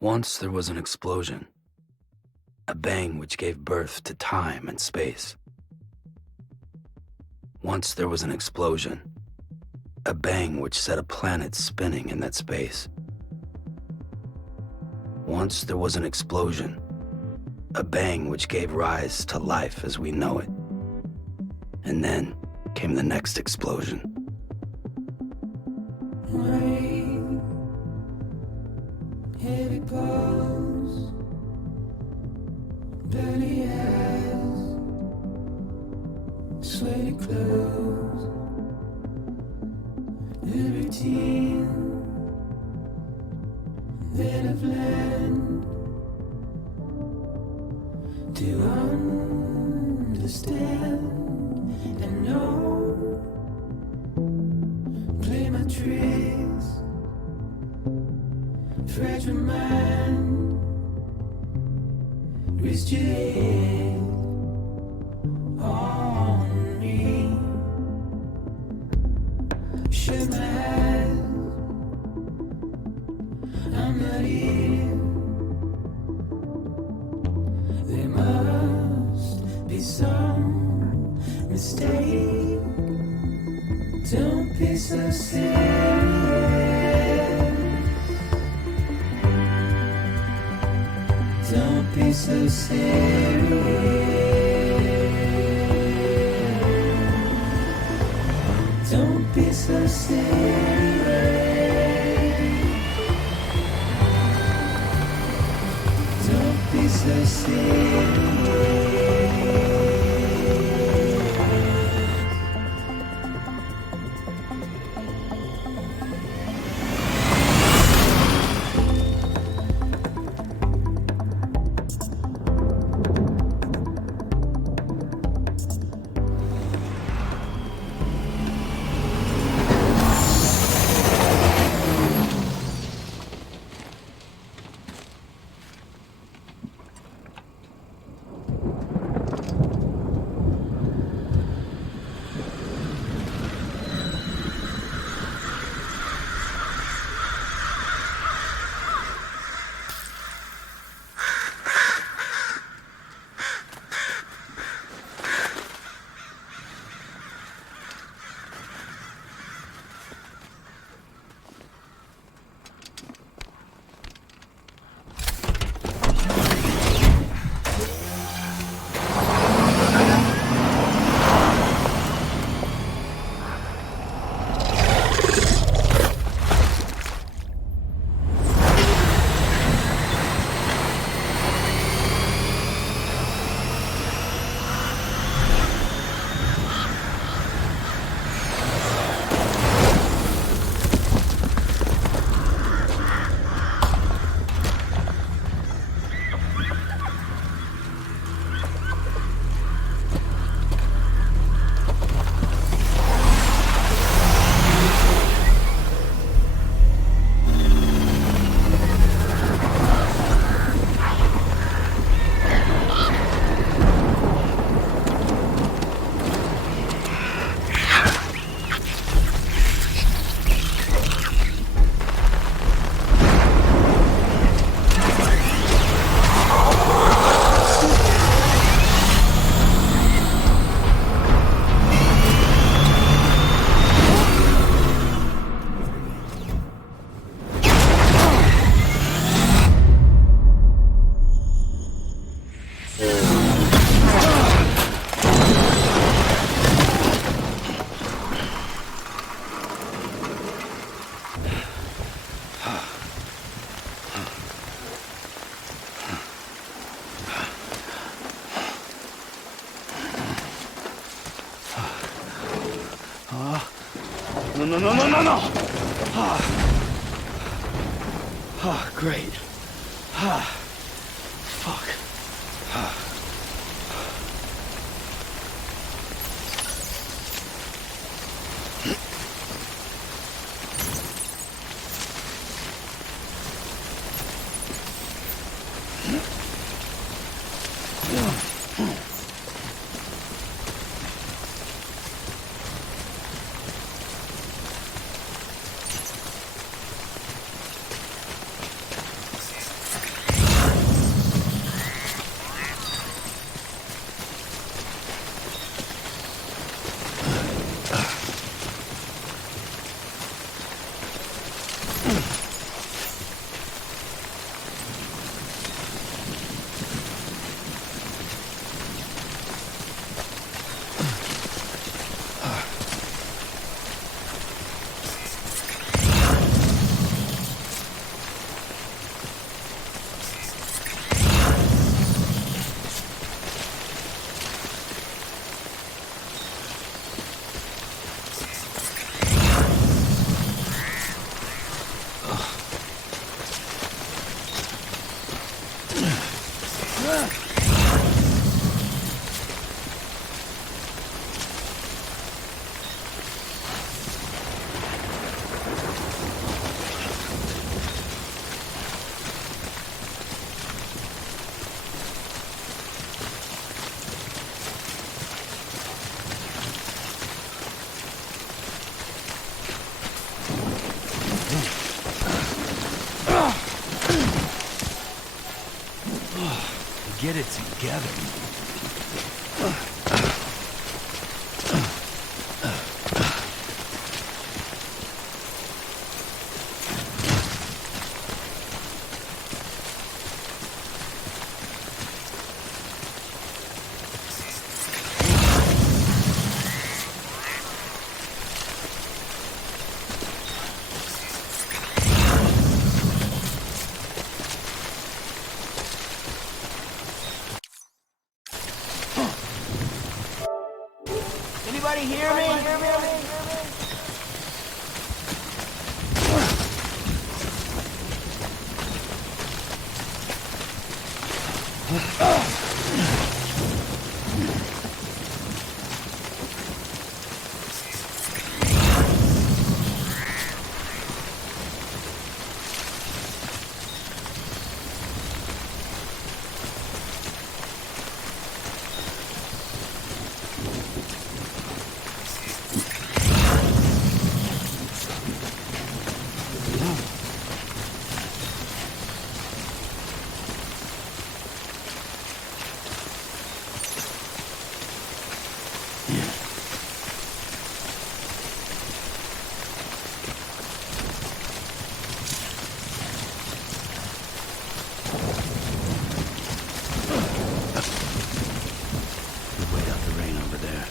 Once there was an explosion, a bang which gave birth to time and space. Once there was an explosion, a bang which set a planet spinning in that space. Once there was an explosion, a bang which gave rise to life as we know it. And then came the next explosion. Rain, heavy pulse, dirty eyes, sweaty clothes, the routine that I've learned to understand and know. Play my tricks, fragile mind, rest your head on me. Shut my eyes, I'm not here. There must be some mistake. Don't be so serious. Don't be so serious. Don't be so serious. Don't be so serious. No. Great. Fuck. get it together. Anybody hear me? Wait out the rain over there.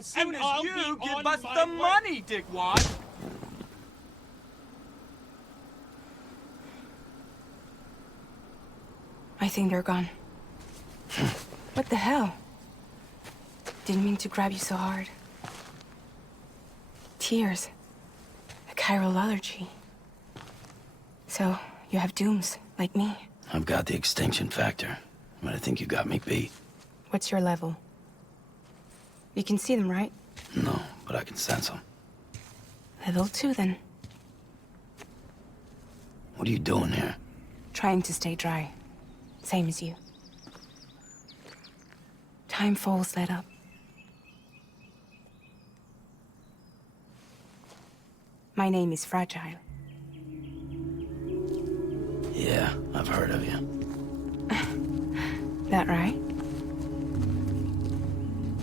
as soon as I'll you be give on us my the way. money, dickwad. I think they're gone. What the hell? Didn't mean to grab you so hard. Tears. A chiral allergy. So, you have dooms, like me. I've got the extinction factor, but I think you got me beat. What's your level? You can see them, right? No, but I can sense them. Level 2, then. What are you doing here? Trying to stay dry. Same as you. Time falls let up. My name is Fragile. Yeah, I've heard of you. That right?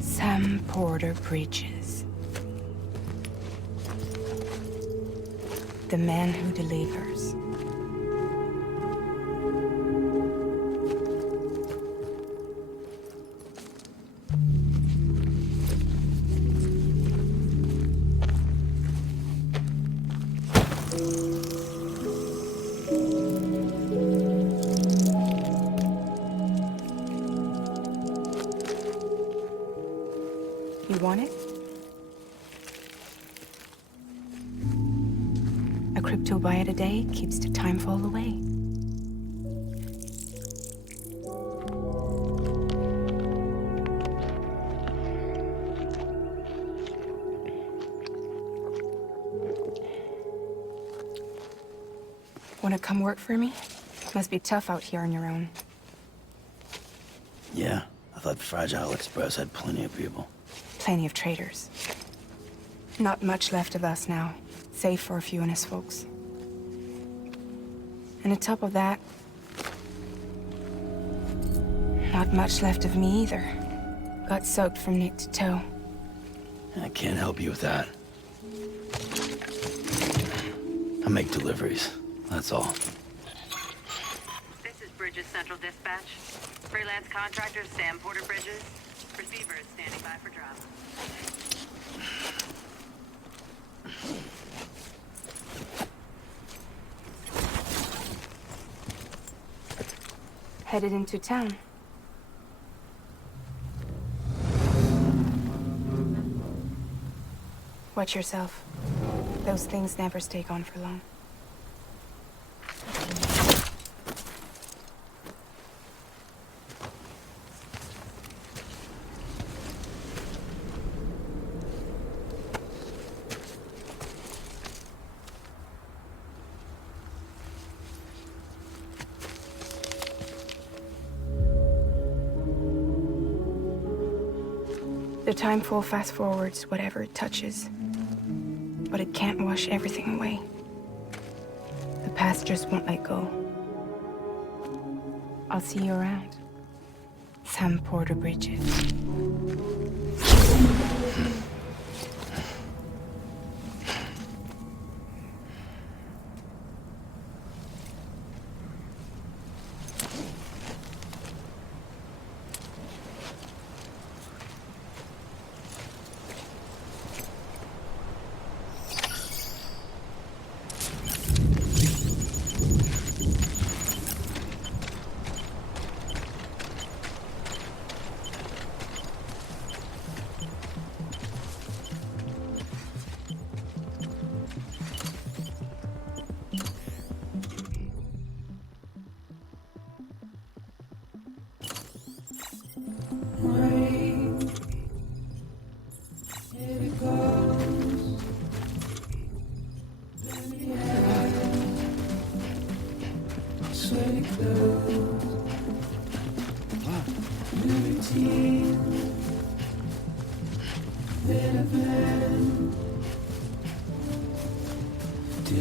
Sam Porter Bridges. The man who delivers. You want it? A crypto byte a day keeps the time fall away. Wanna come work for me? Must be tough out here on your own. Yeah, I thought Fragile Express had plenty of people. Plenty of traitors. Not much left of us now, save for a few honest folks. And on top of that, not much left of me either. Got soaked from neck to toe. I can't help you with that. I make deliveries, that's all. This is Bridges Central Dispatch. Freelance contractor Sam Porter Bridges. Receiver is standing by for drop. Headed into town. Watch yourself. Those things never stay gone for long. The timefall fast forwards whatever it touches. But it can't wash everything away. The past just won't let go. I'll see you around. Sam Porter Bridges. Here it goes. Sweaty clothes. New routine. Then a plan to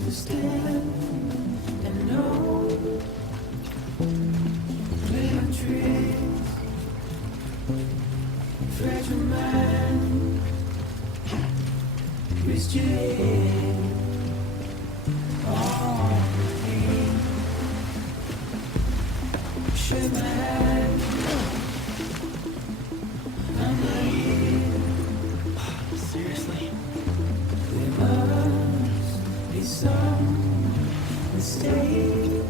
understand and know. Play my tricks. Fragile mind, Christian, all in. Shake my hand, I'm not stay.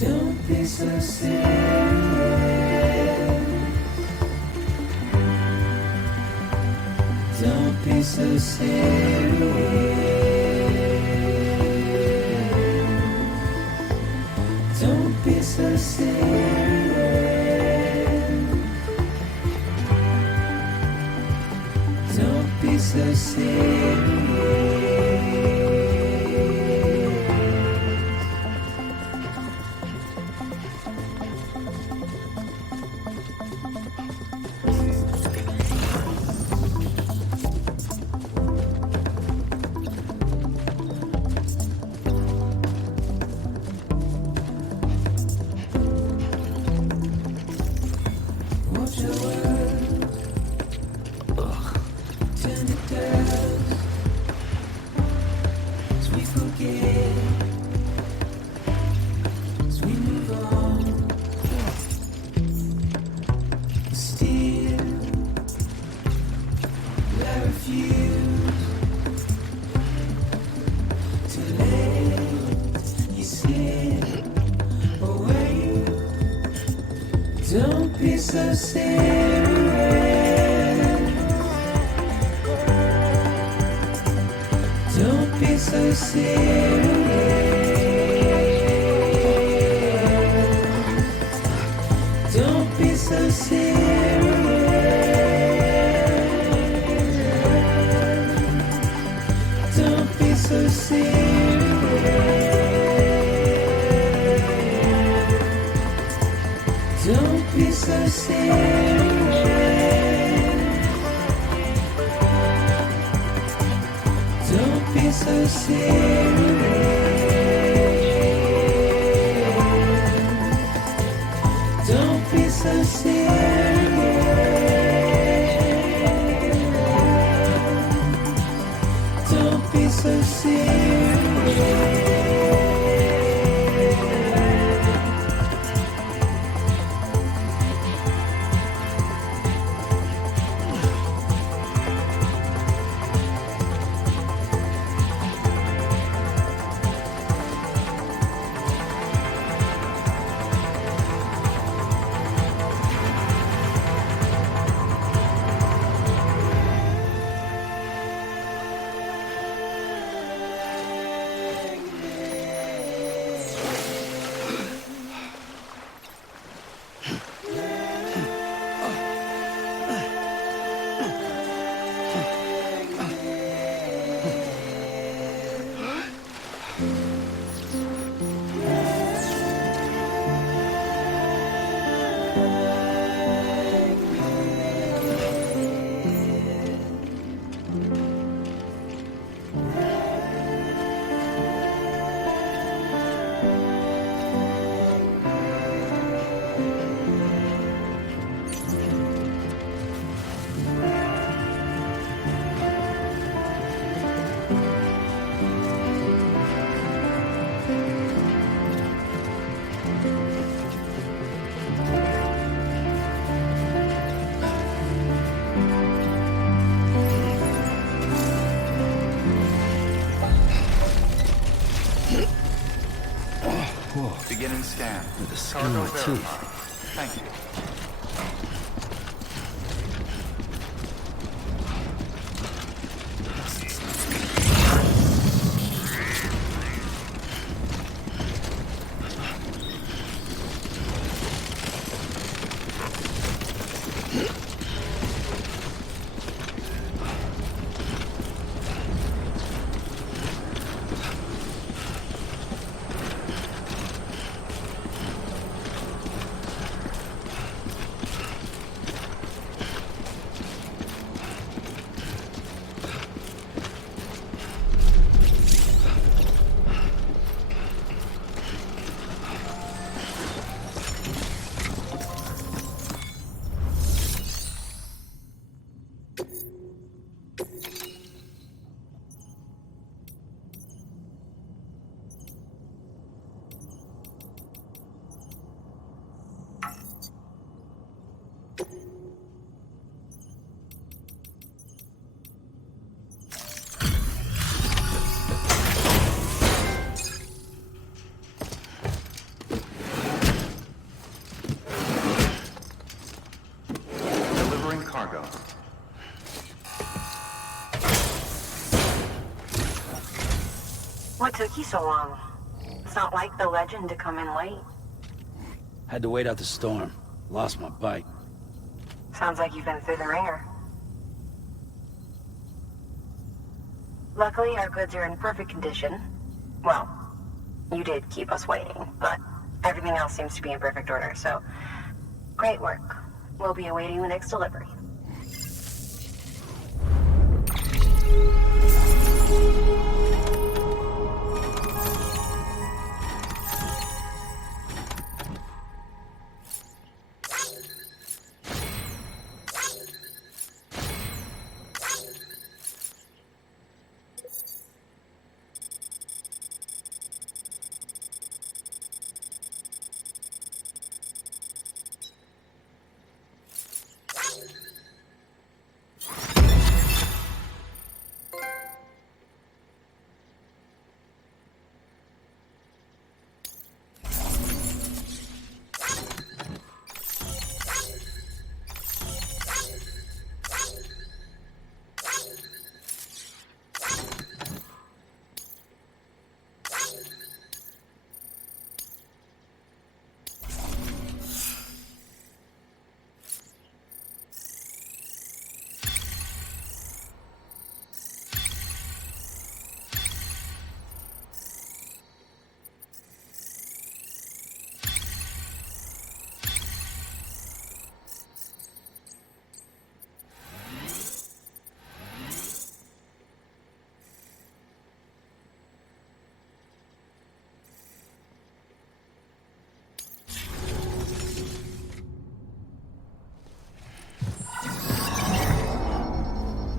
Don't be so serious. Don't be so serious. Don't be so serious. Don't be so serious. Watch your words, turn it down, as we forget, as we move on. Still, I refuse to let you slip away. Don't be so serious. Don't be so serious. Don't be so serious. Don't be so serious. Don't be so serious. Don't be so serious. Don't be so serious. Don't be so serious. Beginning scan. With the skin Cargo on my teeth. verified. Thank you. took you so long? It's not like the legend to come in late. Had to wait out the storm. Lost my bike. Sounds like you've been through the ringer. Luckily, our goods are in perfect condition. Well, you did keep us waiting, but everything else seems to be in perfect order, so great work. We'll be awaiting the next delivery.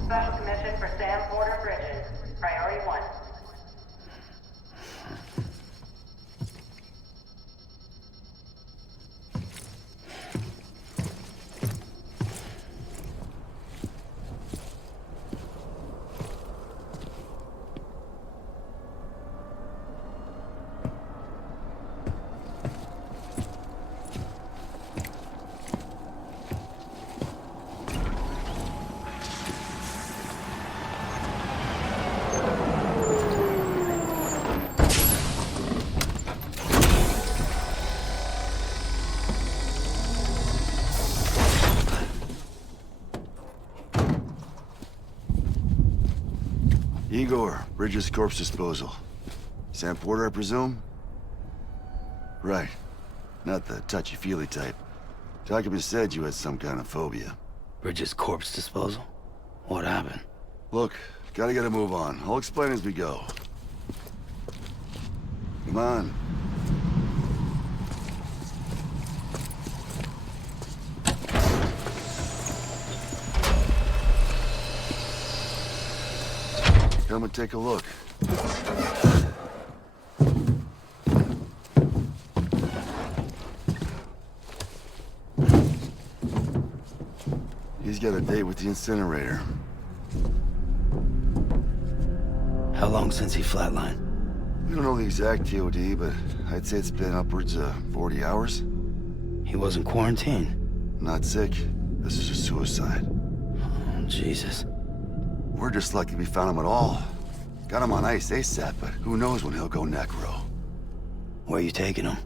Special commission for Sam Porter Bridges. Priority 1. Igor, Bridges Corpse Disposal. Sam Porter, I presume? Right. Not the touchy-feely type. Takuma said you had some kind of phobia. Bridges corpse disposal? What happened? Look, gotta get a move on. I'll explain as we go. Come on. Come and take a look. He's got a date with the incinerator. How long since he flatlined? We don't know the exact TOD, but I'd say it's been upwards of 40 hours. He wasn't quarantined. Not sick. This is a suicide. Oh, Jesus. We're just lucky we found him at all. Got him on ice ASAP, but who knows when he'll go necro. Where you taking him?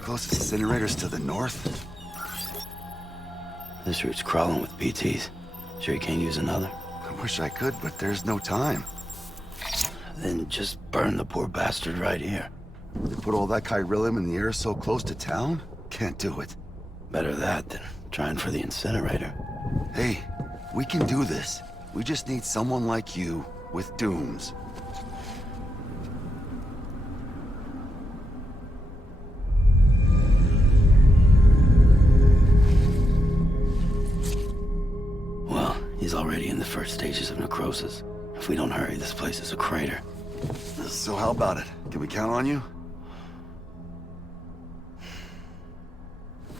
Closest incinerators to the north. This route's crawling with BTs. Sure you can't use another? I wish I could, but there's no time. Then just burn the poor bastard right here. They put all that chiralium in the air so close to town? Can't do it. Better that than trying for the incinerator. Hey, we can do this. We just need someone like you with dooms. Well, he's already in the first stages of necrosis. If we don't hurry, this place is a crater. So how about it? Can we count on you?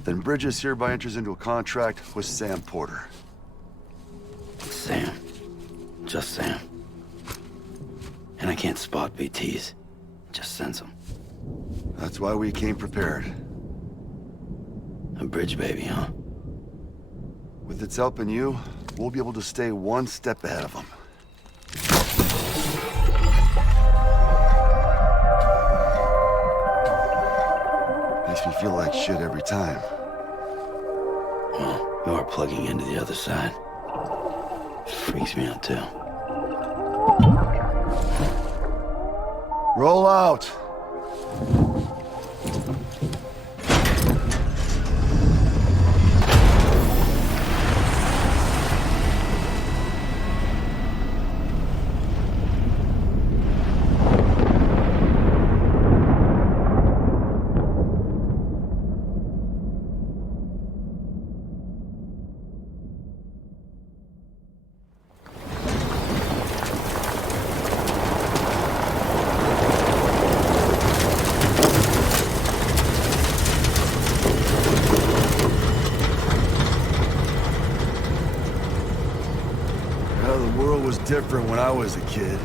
Then Bridges hereby enters into a contract with Sam Porter. Sam. Just Sam. And I can't spot BTs. Just sense them. That's why we came prepared. A bridge baby, huh? With its help and you, we'll be able to stay one step ahead of them. shit every time. Well, you're plugging into the other side. Freaks me out too. Roll out! Different when I was a kid.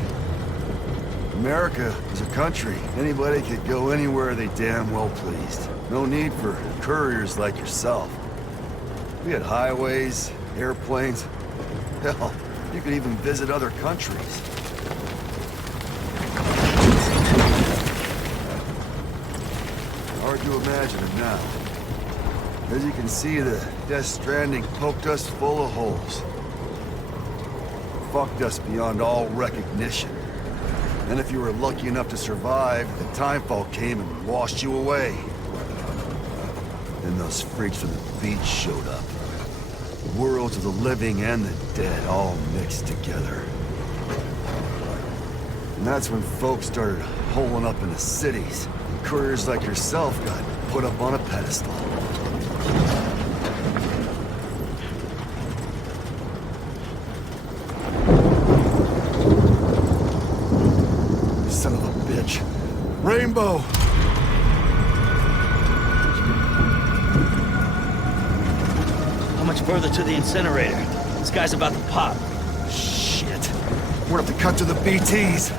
America was a country. Anybody could go anywhere they damn well pleased. No need for couriers like yourself. We had highways, airplanes. Hell, you could even visit other countries. Hard to imagine it now. As you can see, the Death Stranding poked us full of holes. Fucked us beyond all recognition. And if you were lucky enough to survive, the timefall came and washed you away. Then those freaks from the beach showed up. The worlds of the living and the dead all mixed together. And that's when folks started holing up in the cities. And couriers like yourself got put up on a pedestal. Son of a bitch. Rainbow! How much further to the incinerator? This guy's about to pop. Shit. We're gonna have to cut to the BTs.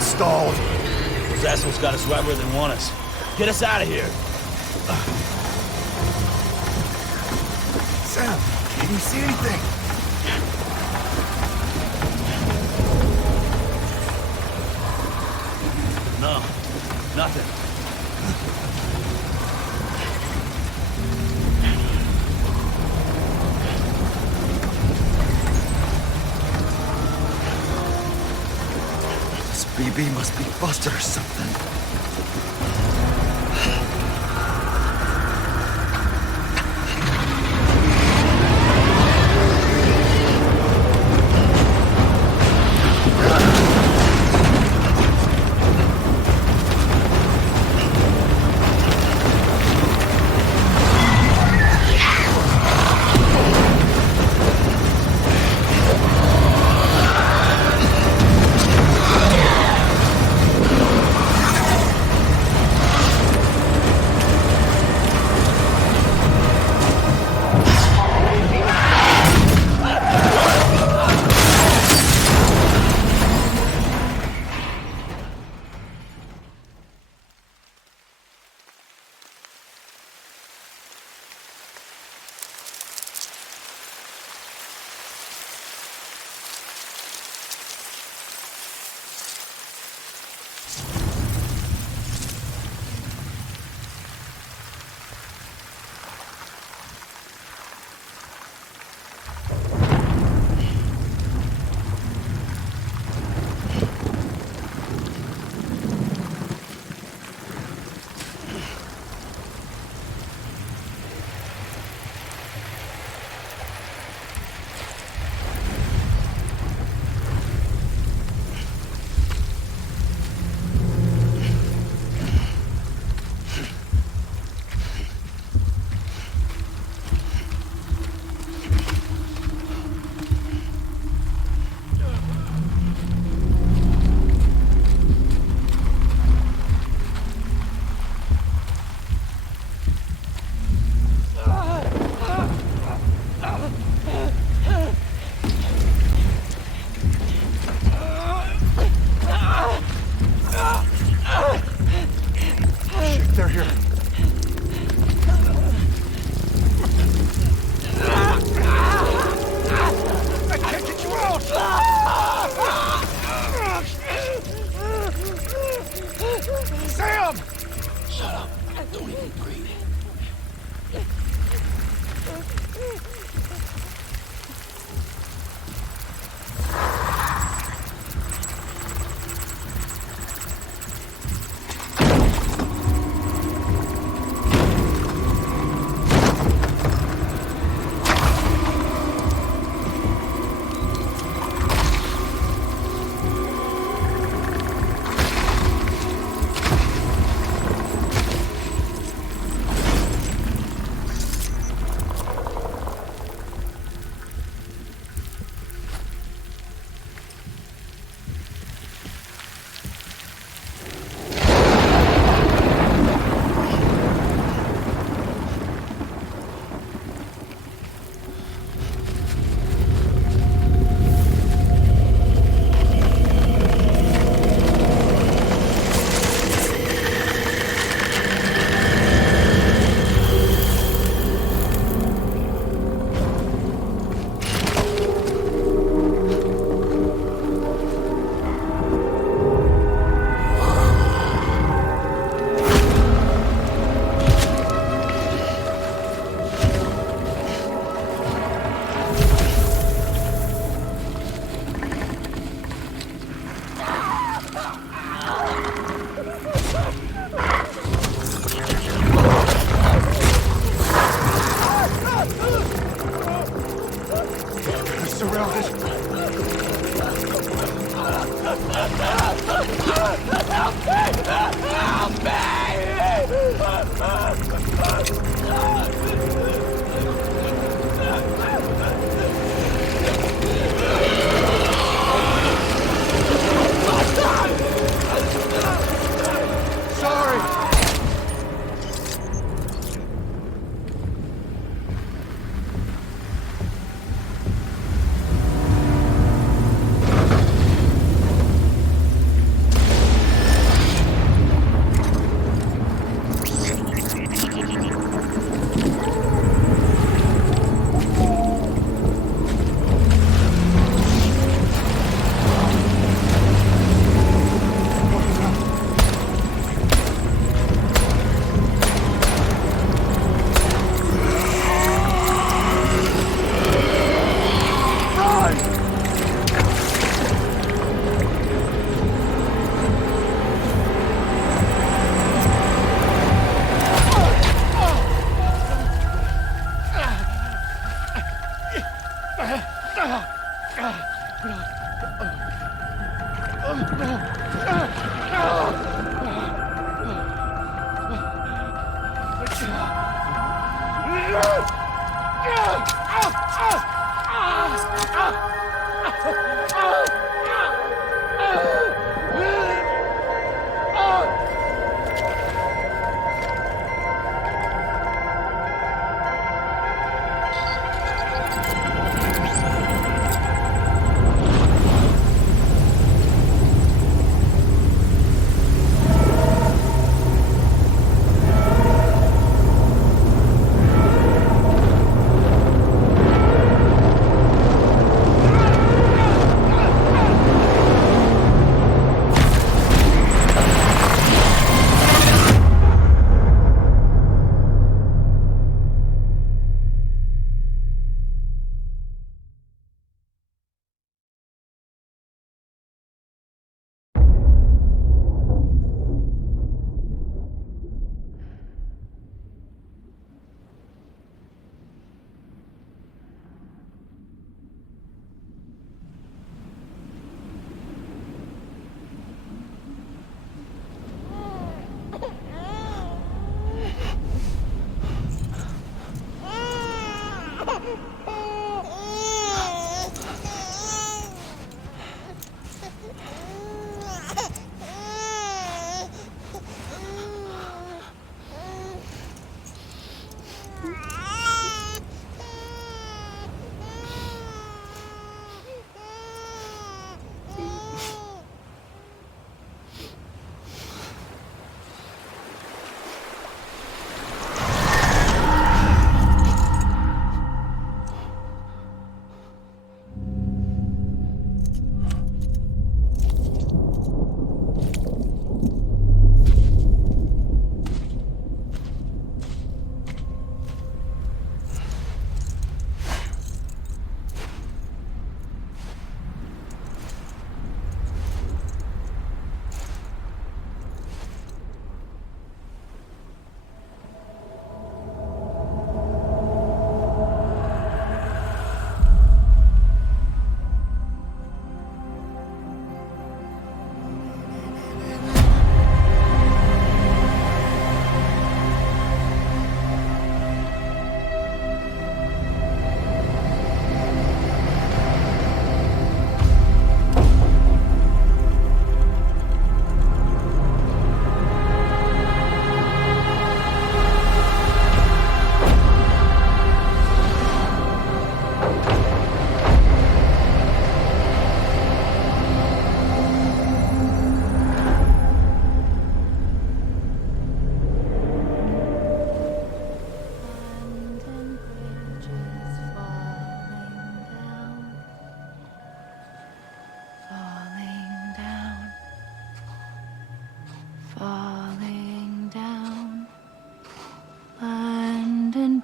Stalled. Those assholes got us right where they want us. Get us out of here. Sam, can you see anything? No, nothing. BB must be busted or something.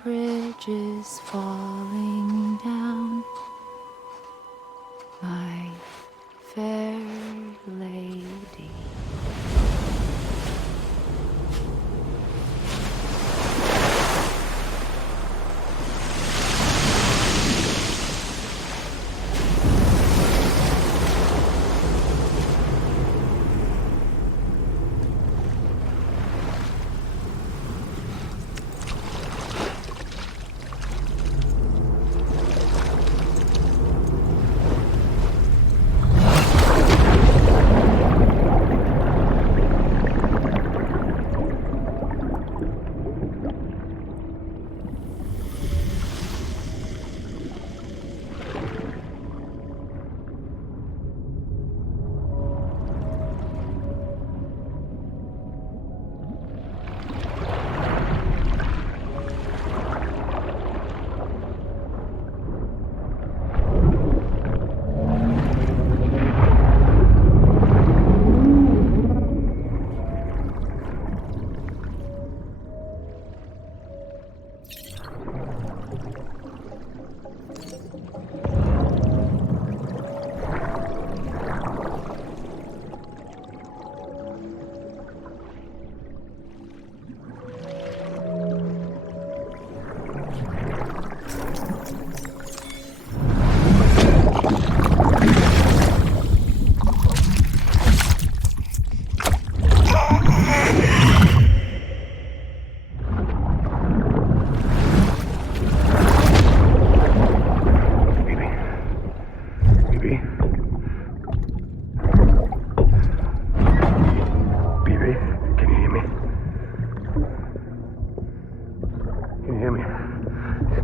bridges falling down, my fair lady.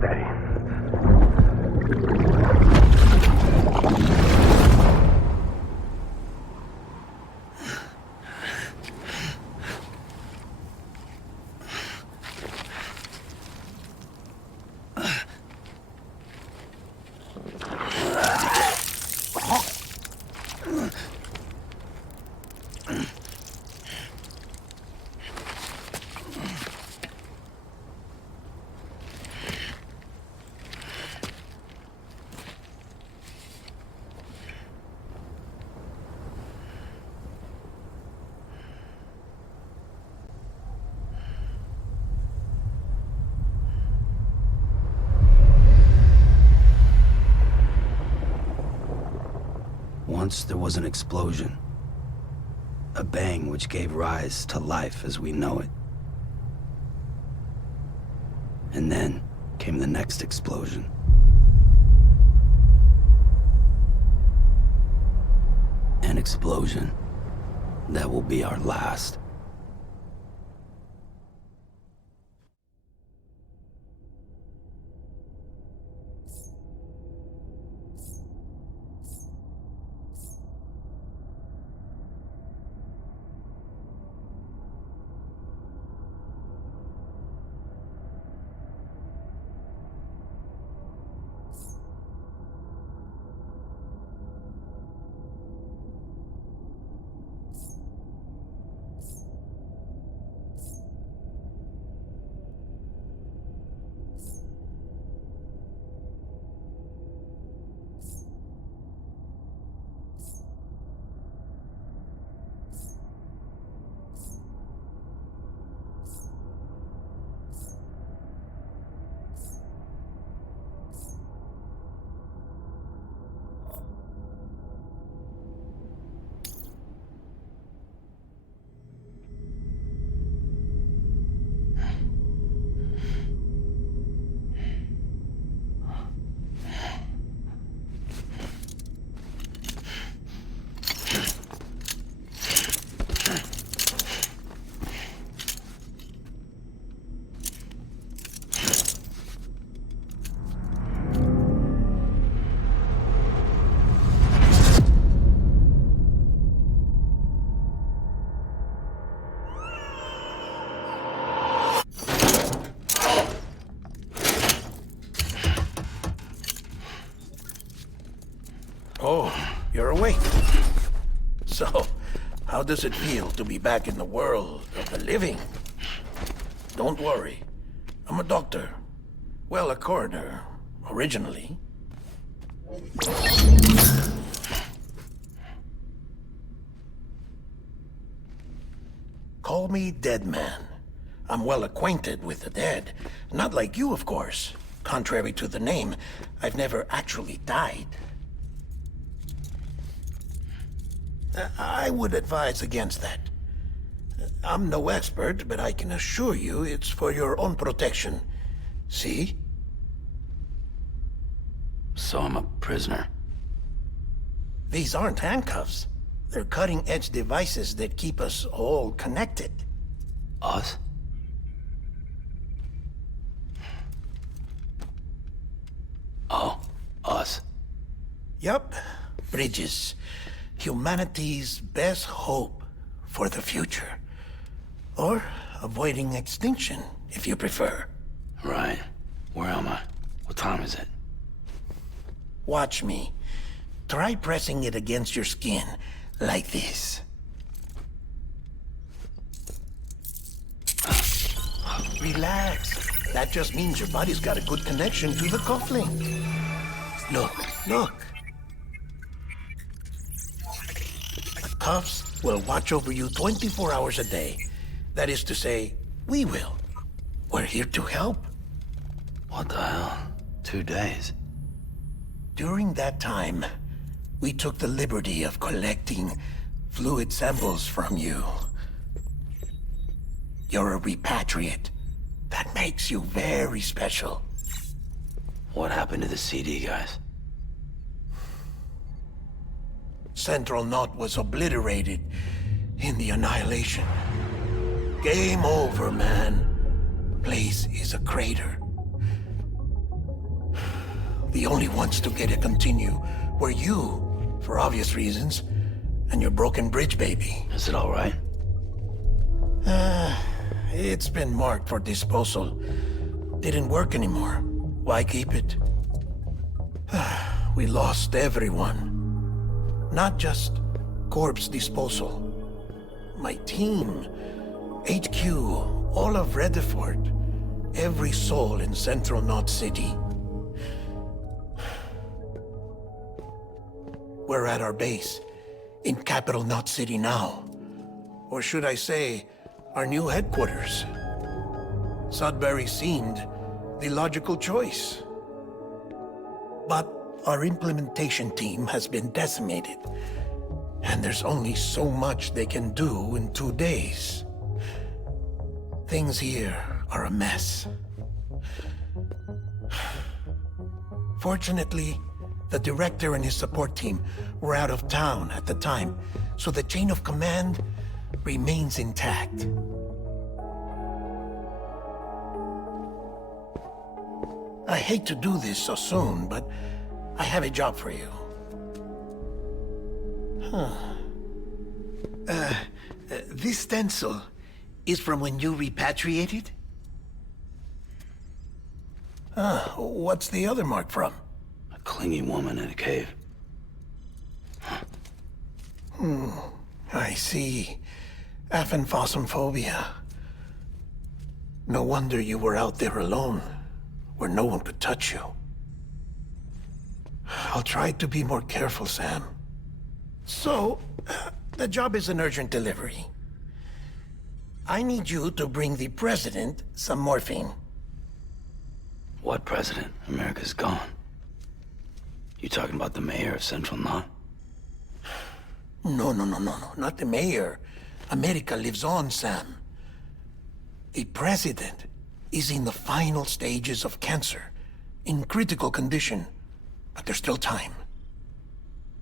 Steady. Once there was an explosion. A bang which gave rise to life as we know it. And then came the next explosion. An explosion that will be our last. Oh, you're awake. So, how does it feel to be back in the world of the living? Don't worry. I'm a doctor. Well, a coroner, originally. Call me Dead Man. I'm well acquainted with the dead. Not like you, of course. Contrary to the name, I've never actually died. I would advise against that. I'm no expert, but I can assure you it's for your own protection. See? So I'm a prisoner. These aren't handcuffs. They're cutting-edge devices that keep us all connected. Us? Oh, us. Yup. Bridges. Humanity's best hope for the future. Or avoiding extinction, if you prefer. Right. Where am I? What time is it? Watch me. Try pressing it against your skin, like this. Relax. That just means your body's got a good connection to the cufflink. Look. The cuffs will watch over you 24 hours a day. That is to say, we will. We're here to help. What the hell? 2 days? During that time, we took the liberty of collecting fluid samples from you. You're a repatriate. That makes you very special. What happened to the CD guys? Central Knot was obliterated in the Annihilation. Game over, man. Place is a crater. The only ones to get to continue were you, for obvious reasons, and your broken bridge baby. Is it all right? It's been marked for disposal. Didn't work anymore. Why keep it? We lost everyone. Not just corpse disposal. My team, HQ, all of Redford, every soul in Central Knot City. We're at our base, in Capital Knot City now. Or should I say, our new headquarters. Sudbury seemed the logical choice. But our implementation team has been decimated, and there's only so much they can do in 2 days. Things here are a mess. Fortunately, the director and his support team were out of town at the time, so the chain of command remains intact. I hate to do this so soon, but I have a job for you. This stencil is from when you repatriated? What's the other mark from? A clingy woman in a cave. I see. Aphenphosmphobia. No wonder you were out there alone, where no one could touch you. I'll try to be more careful, Sam. So, the job is an urgent delivery. I need you to bring the president some morphine. What president? America's gone. You talking about the mayor of Central Knot? No, not the mayor. America lives on, Sam. The president is in the final stages of cancer, in critical condition, but there's still time.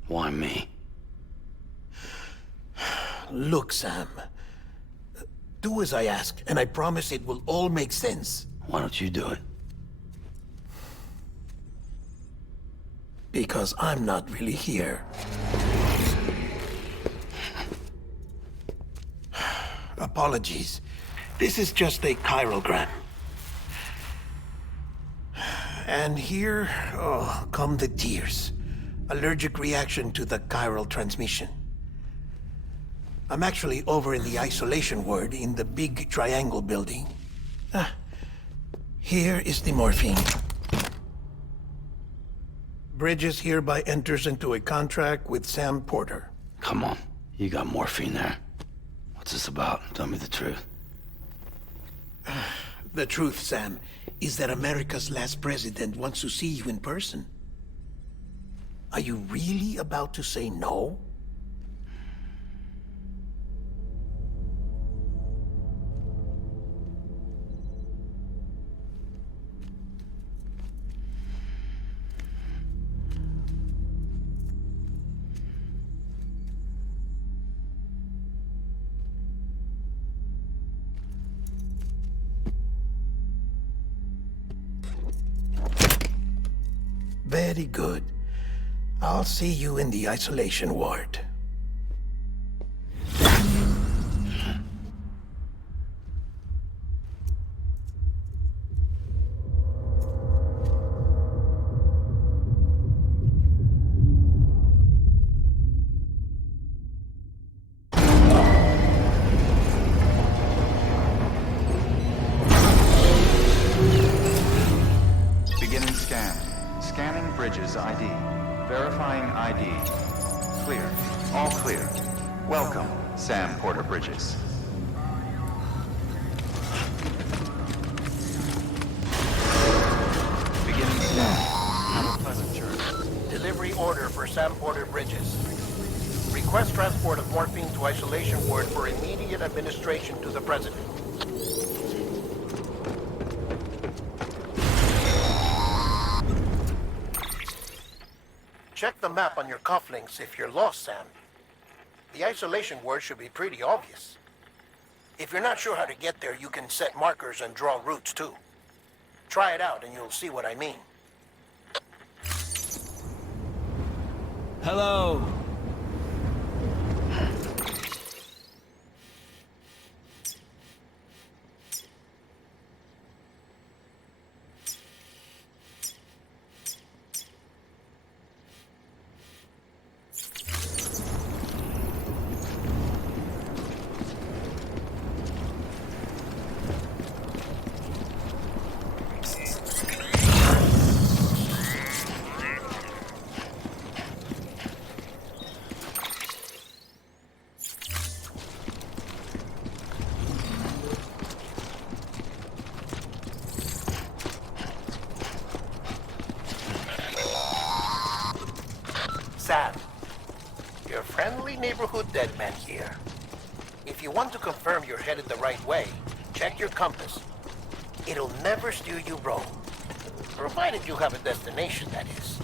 Why me? Look, Sam. Do as I ask, and I promise it will all make sense. Why don't you do it? Because I'm not really here. Apologies. This is just a chiralgram. And here, come the tears. Allergic reaction to the chiral transmission. I'm actually over in the isolation ward in the big triangle building. Here is the morphine. Bridges hereby enters into a contract with Sam Porter. Come on. You got morphine there. What's this about? Tell me the truth. The truth, Sam, is that America's last president wants to see you in person. Are you really about to say no? Very good. I'll see you in the isolation ward. Beginning scan. Scanning Bridges ID. Verifying ID. Clear. All clear. Welcome, Sam Porter Bridges. Beginning scan. Have a pleasant journey. Delivery order for Sam Porter Bridges. Request transport of morphine to isolation ward for immediate administration to the president. Check the map on your cufflinks if you're lost, Sam. The isolation word should be pretty obvious. If you're not sure how to get there, you can set markers and draw routes too. Try it out and you'll see what I mean. Hello. Sam, your friendly neighborhood deadman here. If you want to confirm you're headed the right way, check your compass. It'll never steer you wrong. Provided you have a destination, that is.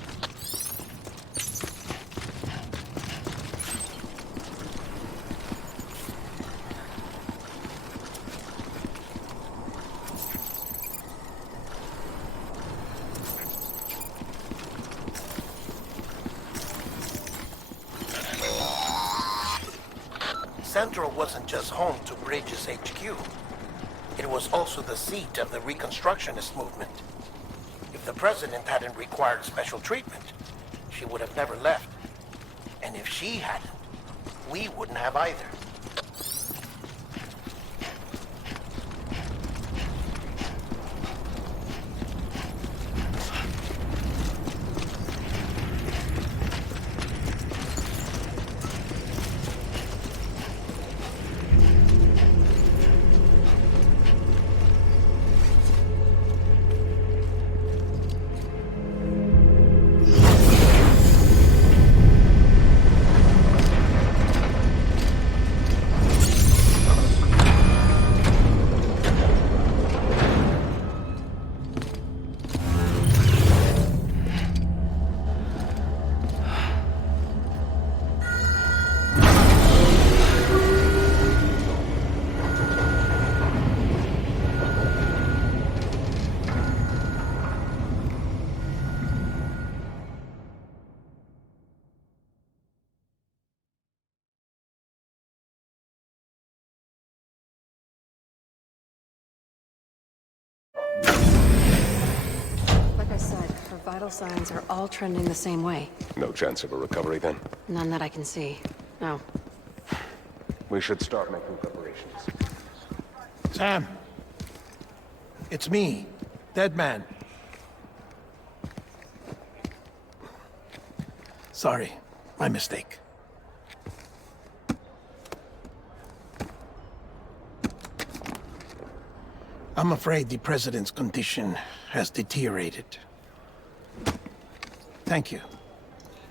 Central wasn't just home to Bridges HQ. It was also the seat of the Reconstructionist movement. If the president hadn't required special treatment, she would have never left. And if she hadn't, we wouldn't have either. Like I said, her vital signs are all trending the same way. No chance of a recovery then? None that I can see. No. We should start making preparations. Sam, it's me, Deadman. Sorry, my mistake. I'm afraid the president's condition has deteriorated. Thank you.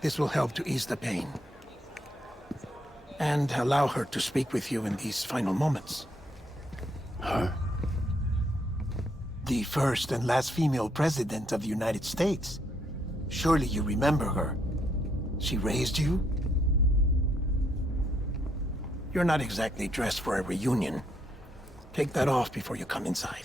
This will help to ease the pain. And allow her to speak with you in these final moments. Her? The first and last female president of the United States. Surely you remember her. She raised you? You're not exactly dressed for a reunion. Take that off before you come inside.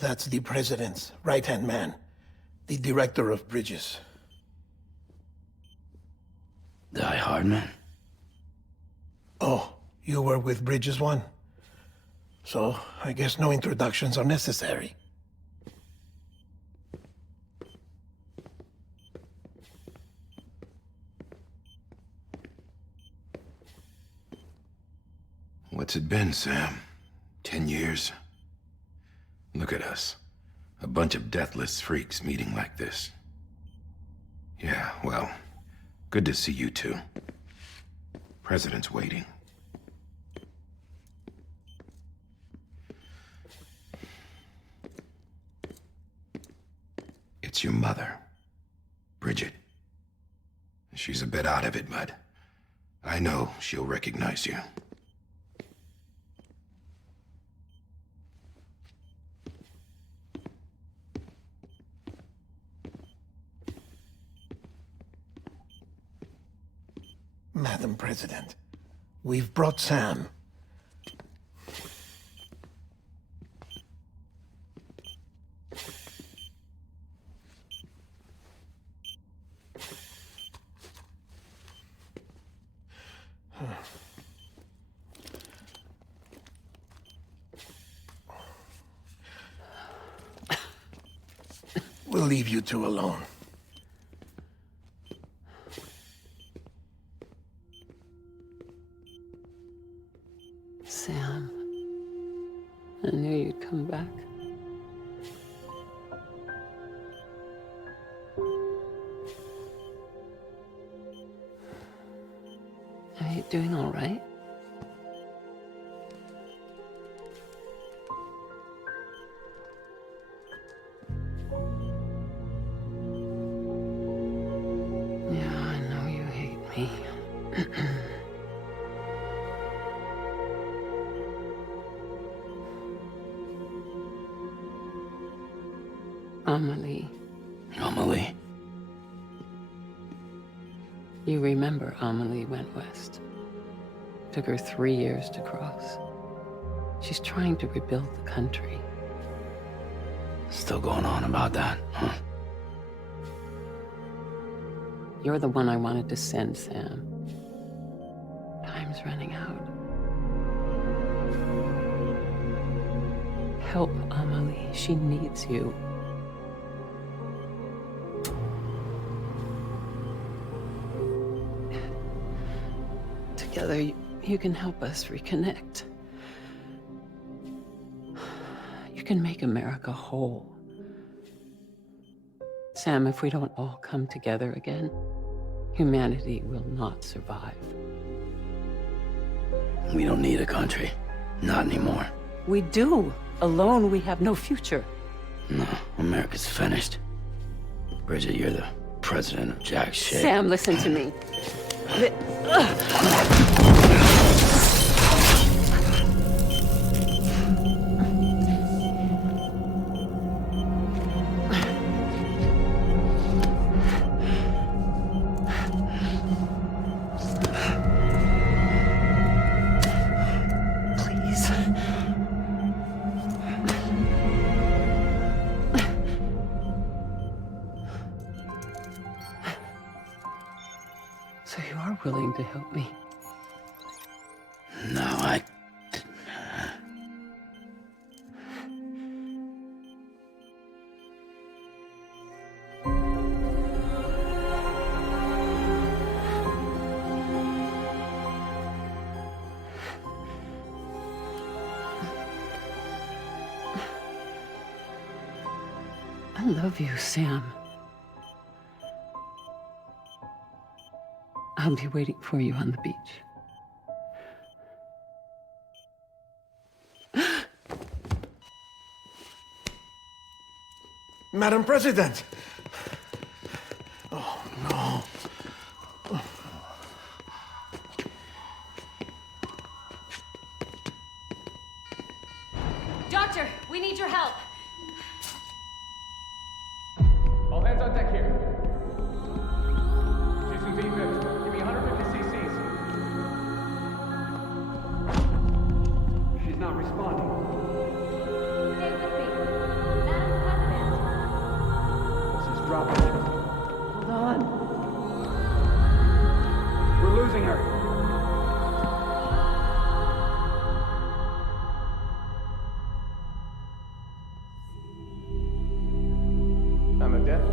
That's the president's right-hand man, the director of bridges. Die Hardman? Oh, you were with Bridges 1? So, I guess no introductions are necessary. What's it been, Sam? 10 years? Look at us. A bunch of deathless freaks meeting like this. Yeah, well, good to see you two. President's waiting. It's your mother, Bridget. She's a bit out of it, but I know she'll recognize you. Madam President, we've brought Sam. We'll leave you two alone. Sam, I knew you'd come back. Are you doing all right? Yeah, I know you hate me. Amelie. Amelie? You remember Amelie went west. Took her 3 years to cross. She's trying to rebuild the country. Still going on about that, huh? You're the one I wanted to send, Sam. Time's running out. Help Amelie. She needs you. Together, you can help us reconnect. You can make America whole. Sam, if we don't all come together again, humanity will not survive. We don't need a country. Not anymore. We do. Alone, we have no future. No, America's finished. Bridget, you're the president of jack shit. Sam, listen to me. So you are willing to help me? No, I... I love you, Sam. I'll be waiting for you on the beach. Madam President! Oh, no. Doctor, we need your help. All hands on deck here. on? We're losing her. I'm a death.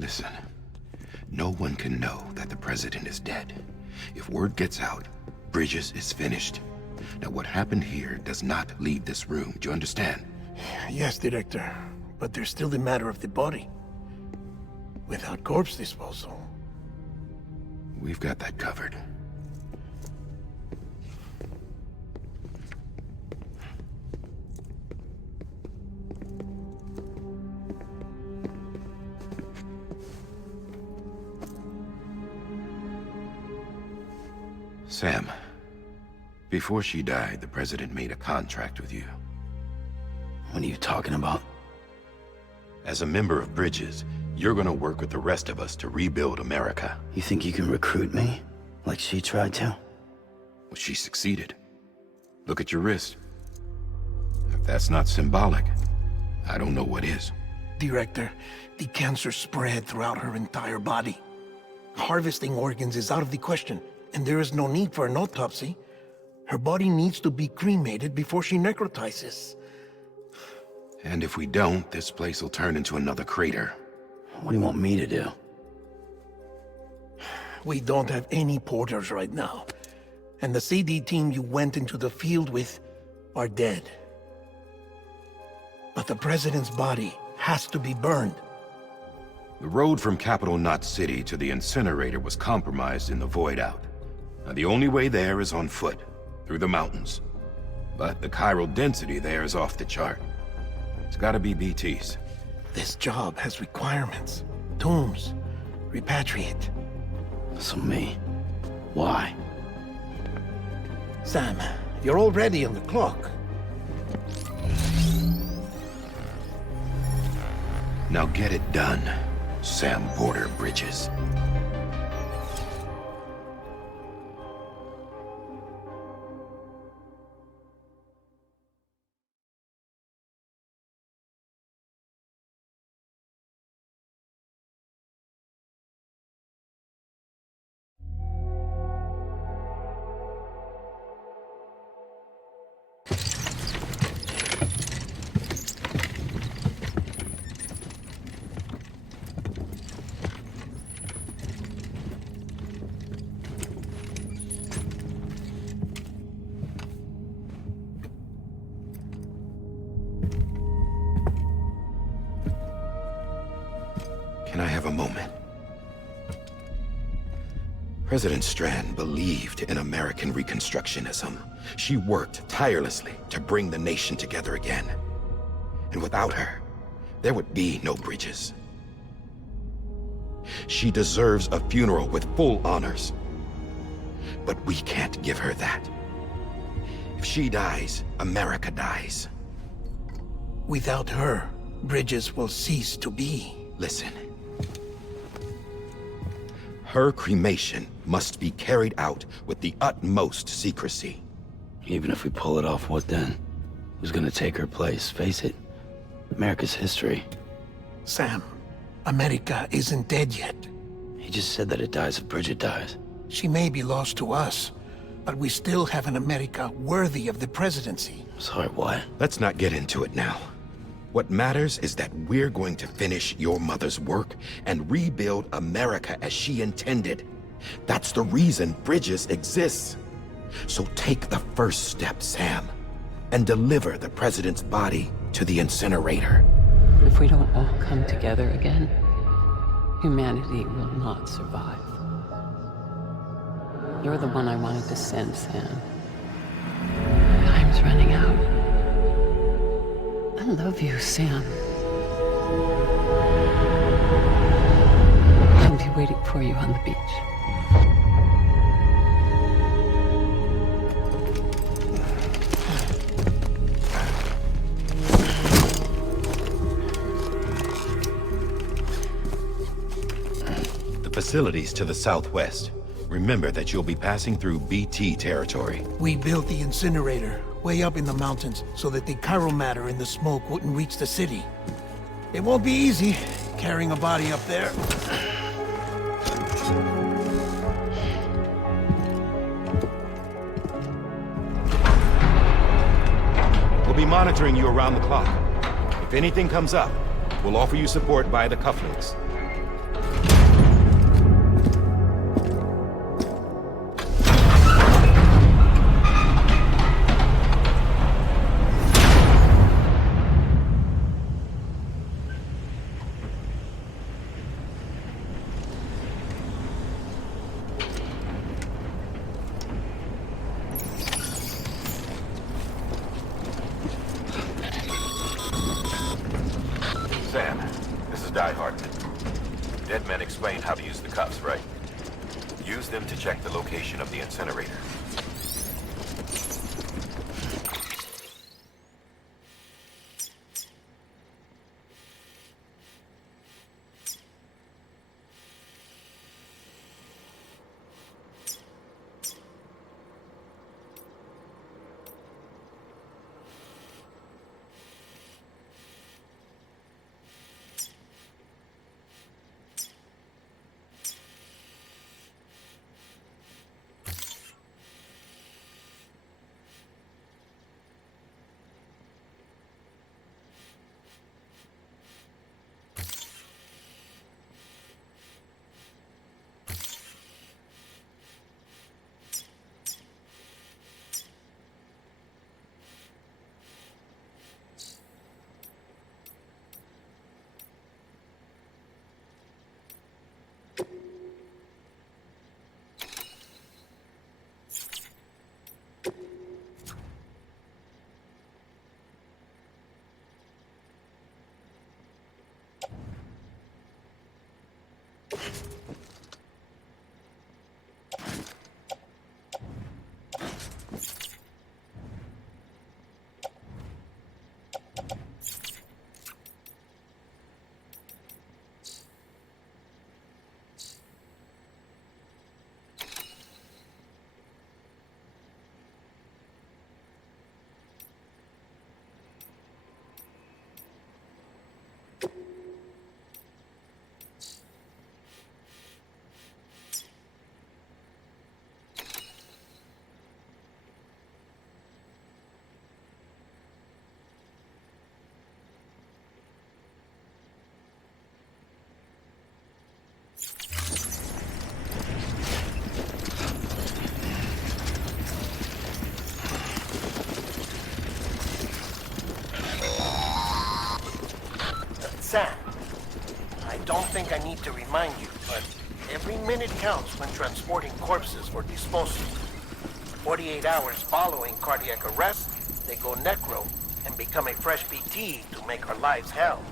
Listen, no one can know that the president is dead. If word gets out, Bridges is finished. Now, what happened here does not leave this room. Do you understand? Yes, Director. But there's still the matter of the body. Without corpse disposal. We've got that covered. Sam, before she died, the president made a contract with you. What are you talking about? As a member of Bridges, you're gonna work with the rest of us to rebuild America. You think you can recruit me? Like she tried to? Well, she succeeded. Look at your wrist. If that's not symbolic, I don't know what is. Director, the cancer spread throughout her entire body. Harvesting organs is out of the question, and there is no need for an autopsy. Her body needs to be cremated before she necrotizes. And if we don't, this place will turn into another crater. What do you want me to do? We don't have any porters right now. And the CD team you went into the field with are dead. But the president's body has to be burned. The road from Capital Knot City to the incinerator was compromised in the void out. Now, the only way there is on foot, through the mountains. But the chiral density there is off the chart. It's gotta be BTs. This job has requirements. Tombs. Repatriate. So me. Why? Sam, you're already on the clock. Now get it done, Sam Porter Bridges. Can I have a moment? President Strand believed in American Reconstructionism. She worked tirelessly to bring the nation together again. And without her, there would be no Bridges. She deserves a funeral with full honors. But we can't give her that. If she dies, America dies. Without her, Bridges will cease to be. Listen. Her cremation must be carried out with the utmost secrecy. Even if we pull it off, what then? Who's gonna take her place? Face it, America's history. Sam, America isn't dead yet. He just said that it dies if Bridget dies. She may be lost to us, but we still have an America worthy of the presidency. Sorry, what? Let's not get into it now. What matters is that we're going to finish your mother's work and rebuild America as she intended. That's the reason Bridges exists. So take the first step, Sam, and deliver the president's body to the incinerator. If we don't all come together again, Humanity will not survive. You're the one I wanted to send, Sam. Time's running out. I love you, Sam. I'll be waiting for you on the beach. The facility's to the southwest. Remember that you'll be passing through BT territory. We built the incinerator way up in the mountains so that the chiral matter in the smoke wouldn't reach the city. It won't be easy carrying a body up there. We'll be monitoring you around the clock. If anything comes up, we'll offer you support via the cufflinks. Sam, this is Die Hartman. Dead men explained how to use the cuffs, right? Use them to check the location of the incinerator. Sam, I don't think I need to remind you, but every minute counts when transporting corpses for disposal. 48 hours following cardiac arrest, they go necro and become a fresh BT to make our lives hell.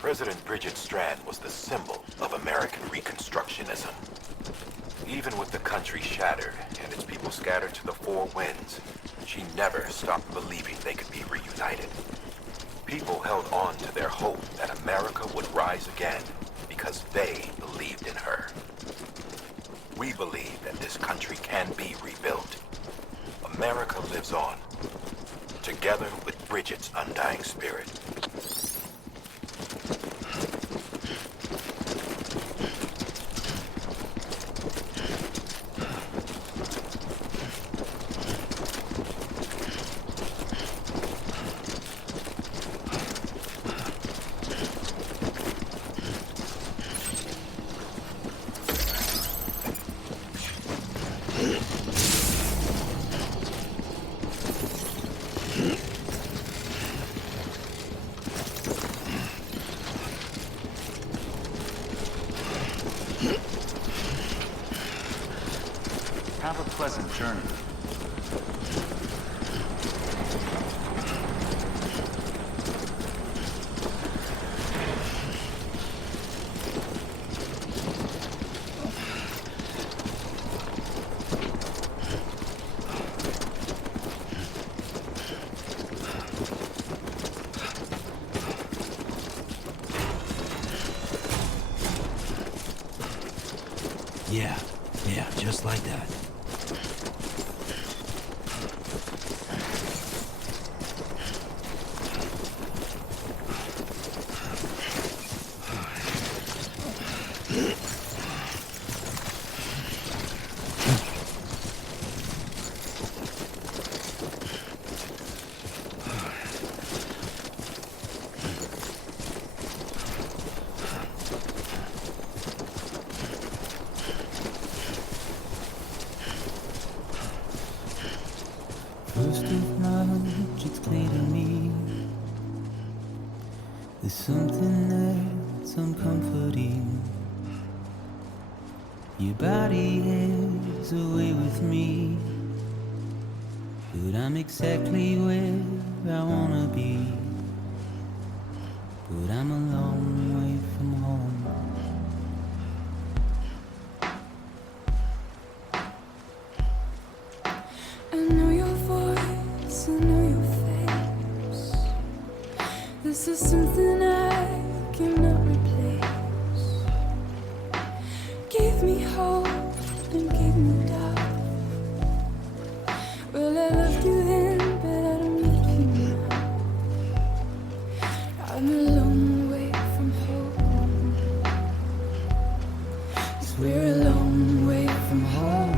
President Bridget Strand was the symbol of American Reconstructionism. Even with the country shattered and its people scattered to the four winds, she never stopped believing they could be reunited. People held on to their hope that America would rise again because they believed in her. We believe that this country can be rebuilt. America lives on, together with Bridget's undying spirit. Have a pleasant journey. Yeah, just like that. First of March, it's clear to me there's something that's uncomforting. Your body is away with me, but I'm exactly where I wanna be. But I'm a long way from home. I know your voice, I know your face. This is something I cannot replace. Gave me hope and gave me doubt. Well, I loved you then, but I don't love you now. I'm a long way from home. 'Cause we're a long way from home.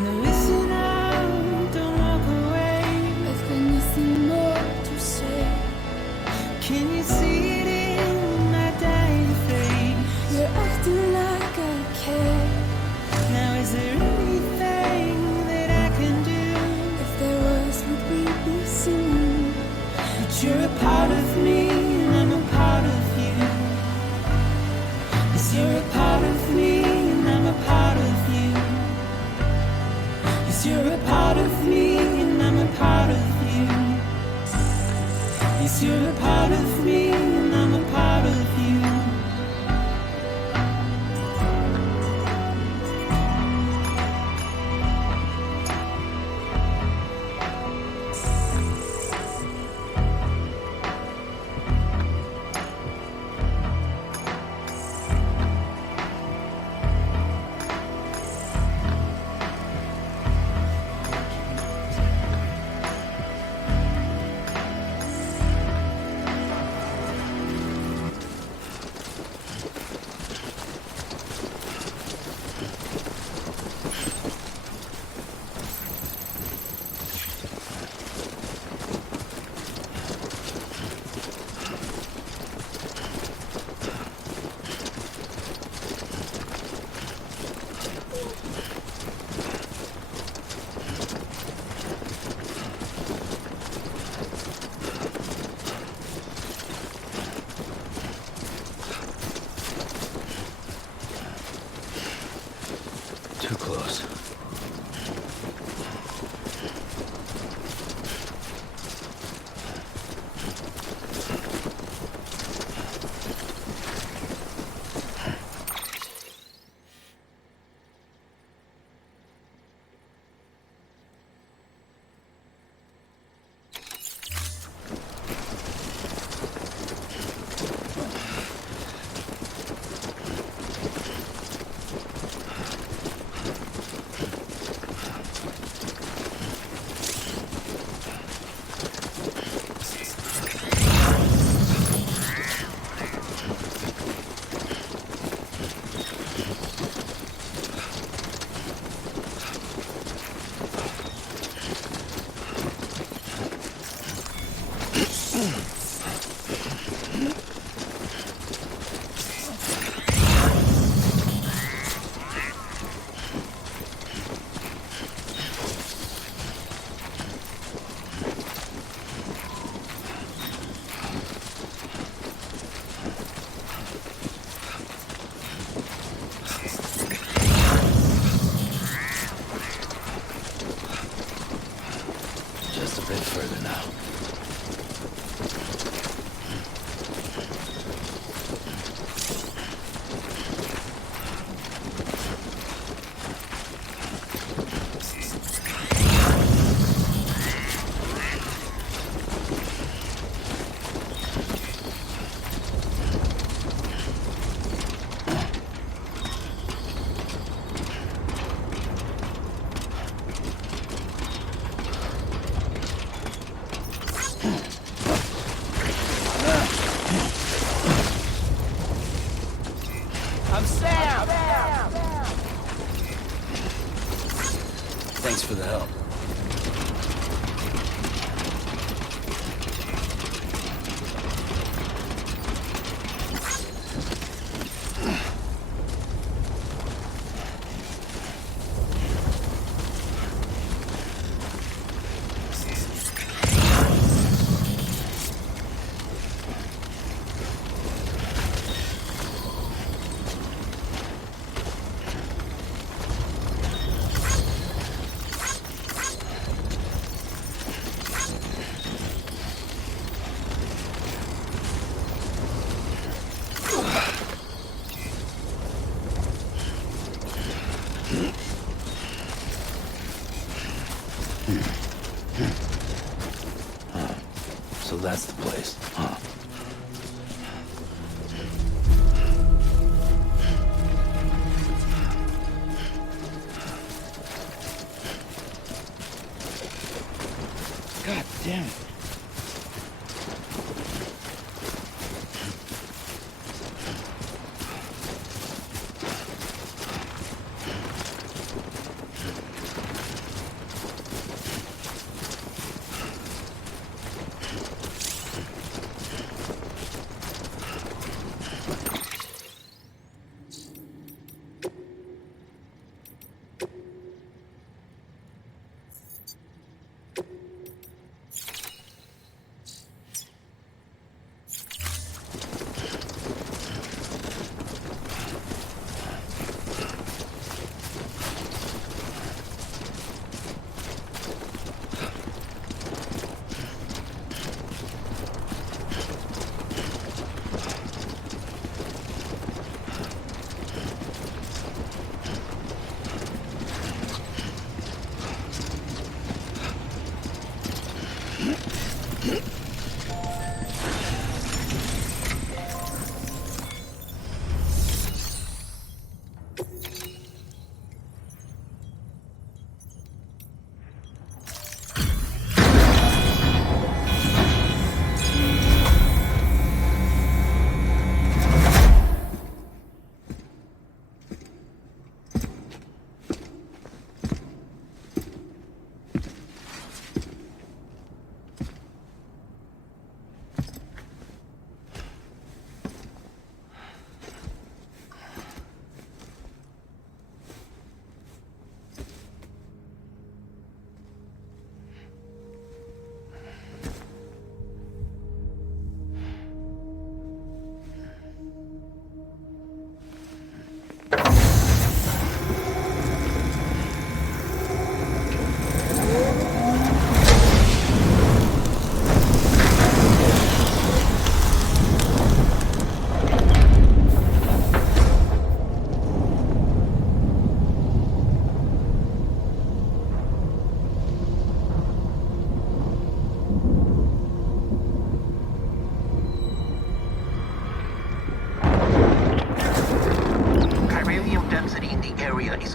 Now listen out, don't walk away. I've got nothing more to say. Can you see it in my dying face? You're acting like I care. Now is there anything that I can do? If there was, would we be singing? But you're a part of me and I'm a part of you. Yes, you're a part of me and I'm a part of you. Yes, you're a part of me and I'm a part of you. Yes, you're a part of me and I'm a part of you. it now. I'm Sam! Thanks for the help. So that's the place, huh? God damn it.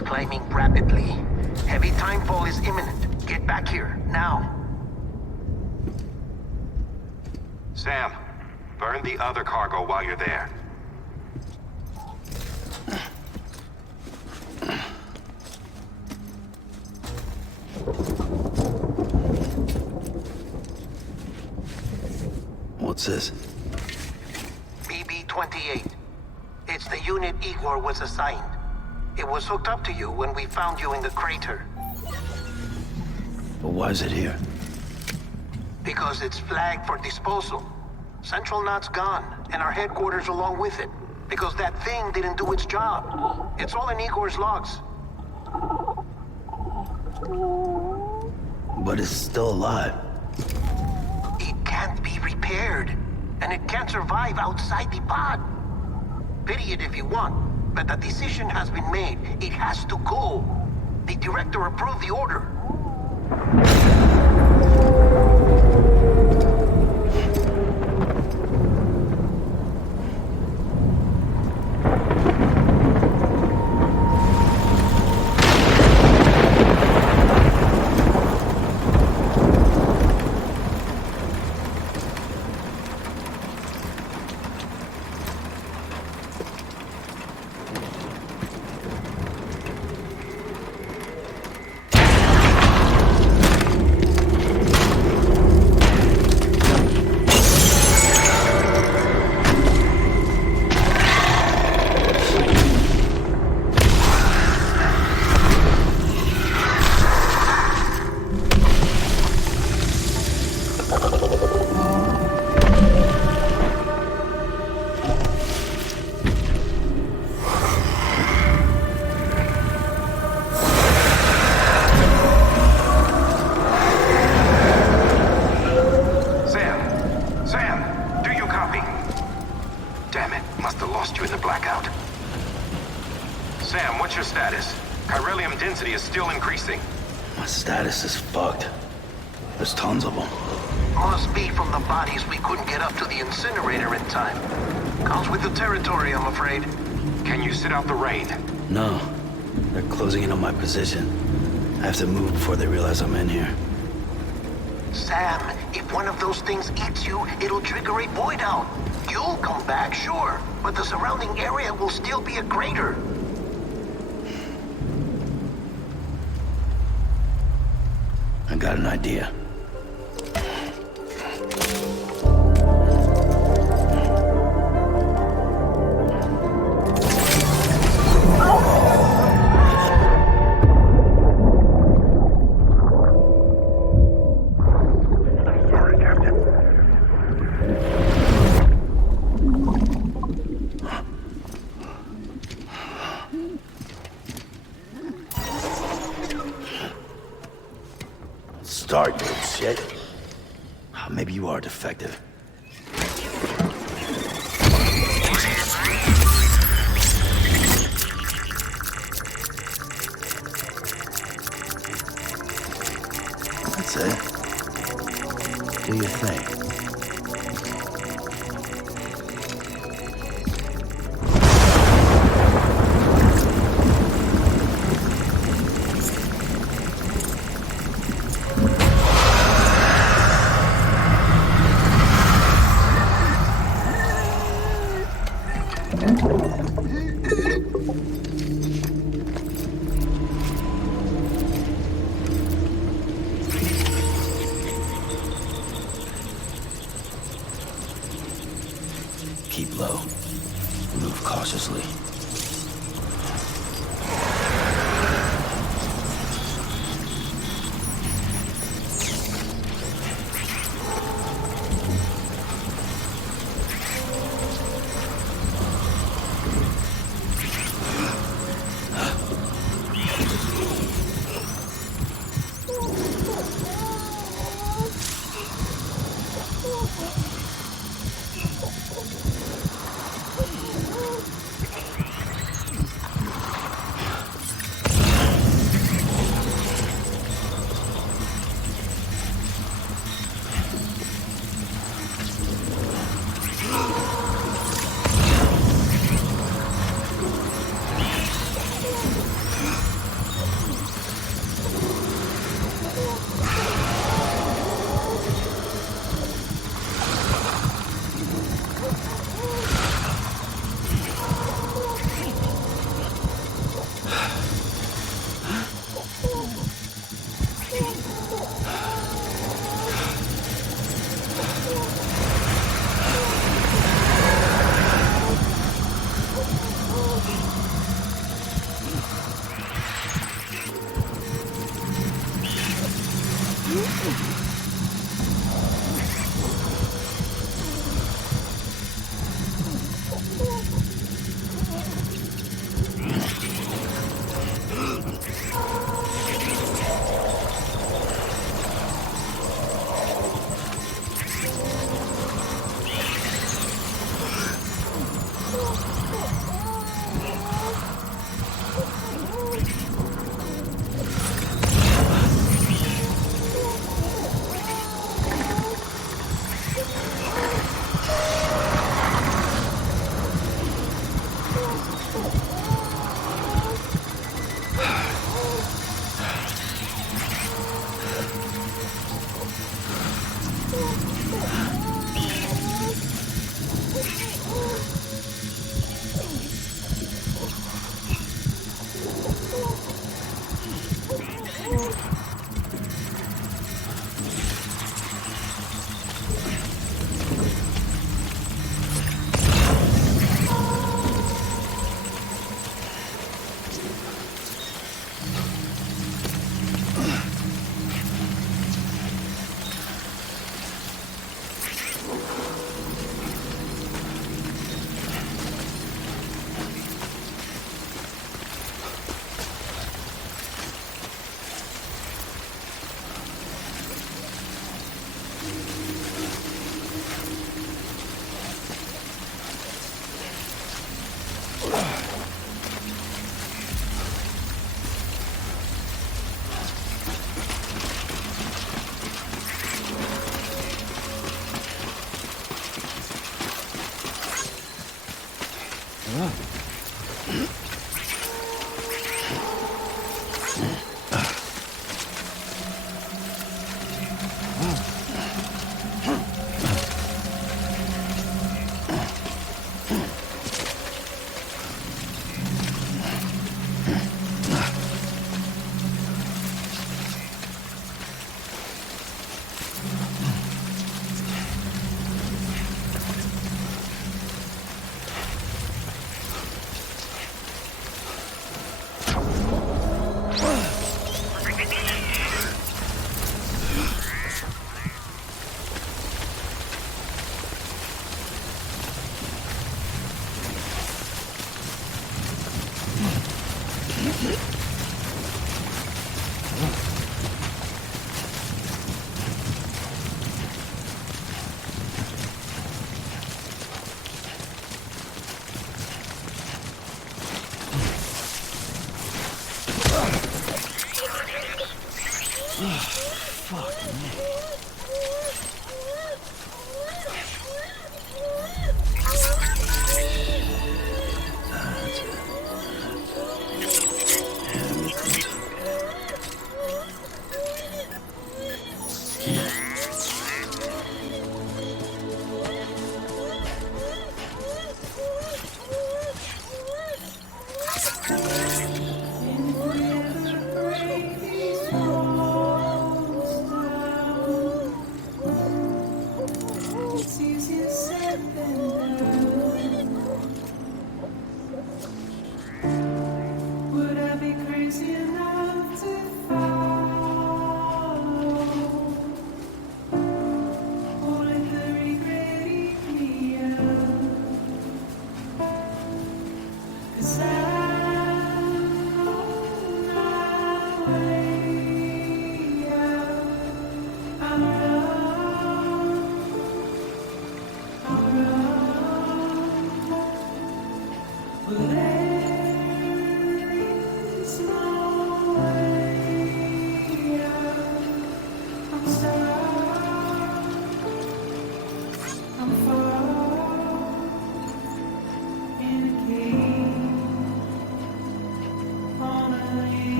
is climbing rapidly. Heavy timefall is imminent. Get back here, now. Sam, burn the other cargo while you're there. What's this? BB-28. It's the unit Igor was assigned. It was hooked up to you when we found you in the crater. But why is it here? Because it's flagged for disposal. Central Knot's gone, and our headquarters along with it. Because that thing didn't do its job. It's all in Igor's logs. But it's still alive. and it can't survive outside the pod. Pity it if you want, but the decision has been made. It has to go. The director approved the order. My status is fucked. There's tons of them. Must be from the bodies we couldn't get up to the incinerator in time. Comes with the territory, I'm afraid. Can you sit out the rain? No. They're closing in on my position. I have to move before they realize I'm in here. Sam, if one of those things eats you, it'll trigger a void out. You'll come back, sure, but the surrounding area will still be a crater. I got an idea. Start, you shit. Maybe you are defective. That's it. Do your thing. Keep low. Move cautiously.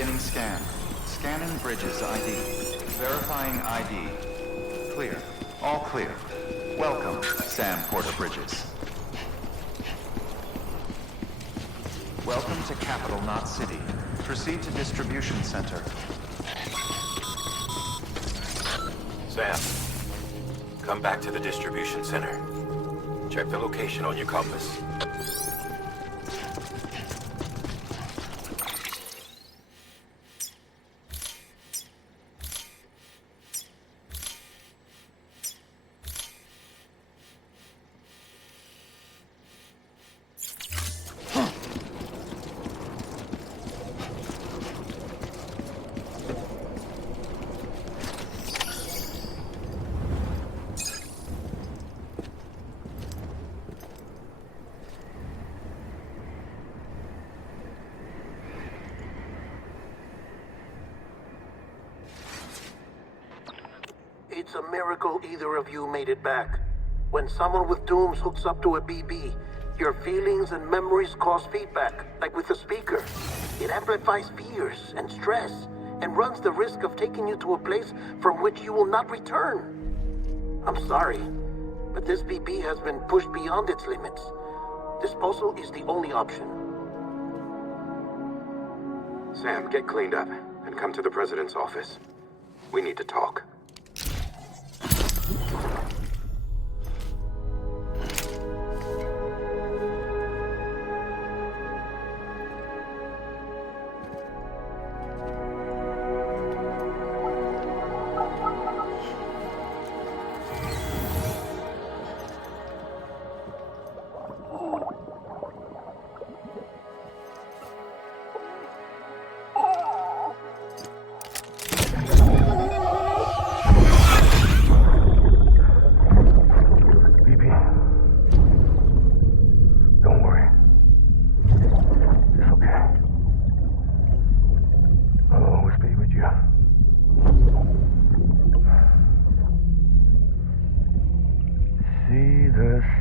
Beginning scan. Scanning bridges ID. Verifying ID. Clear. All clear. Welcome, Sam Porter Bridges. Welcome to Capital Knot City. Proceed to Distribution Center. Sam, Come back to the distribution center. Check the location on your compass. It's a miracle either of you made it back. When someone with dooms hooks up to a BB, your feelings and memories cause feedback, like with the speaker. It amplifies fears and stress, and runs the risk of taking you to a place from which you will not return. I'm sorry, but this BB has been pushed beyond its limits. Disposal is the only option. Sam, get cleaned up and come to the president's office. We need to talk.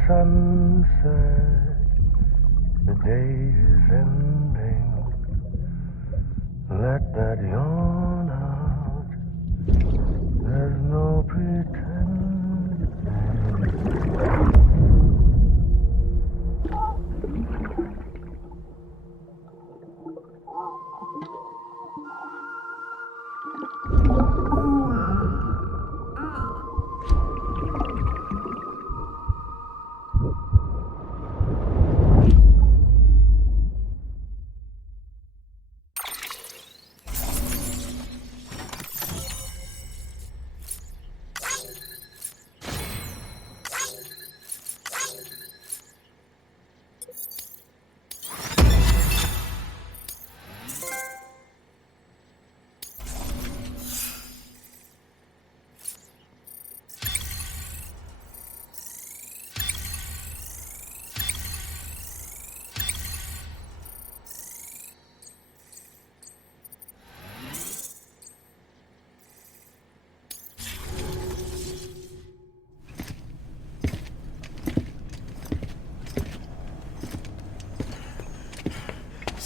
Sunset, the day is ending. Let that yawn out. There's no pretending.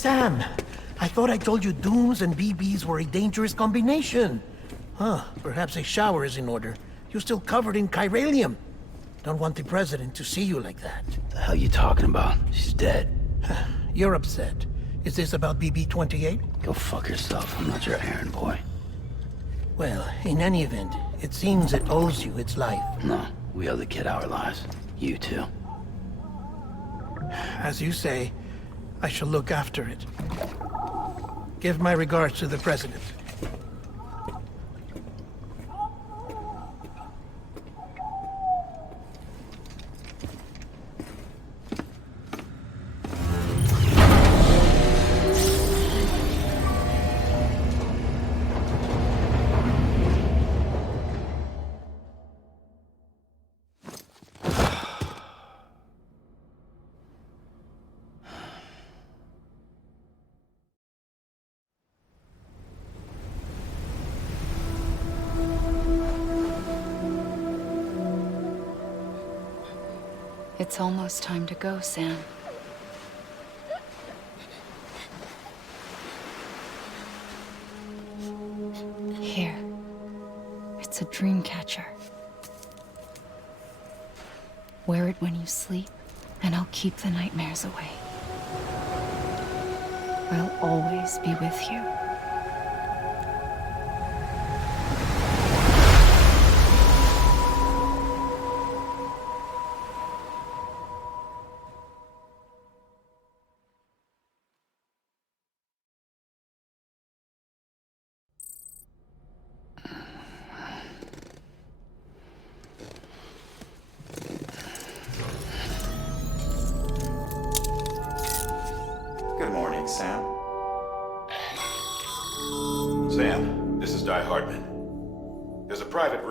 Sam, I thought I told you dooms and BBs were a dangerous combination. Huh, perhaps a shower is in order. You're still covered in chiralium. Don't want the president to see you like that. The hell you talking about? She's dead. You're upset. Is this about BB-28? Go fuck yourself. I'm not your errand boy. Well, in any event, it seems it owes you its life. No, we owe the kid our lives. You too. As you say, I shall look after it. Give my regards to the president. It's almost time to go, Sam. Here. It's a dream catcher. Wear it when you sleep, and I'll keep the nightmares away. I'll always be with you.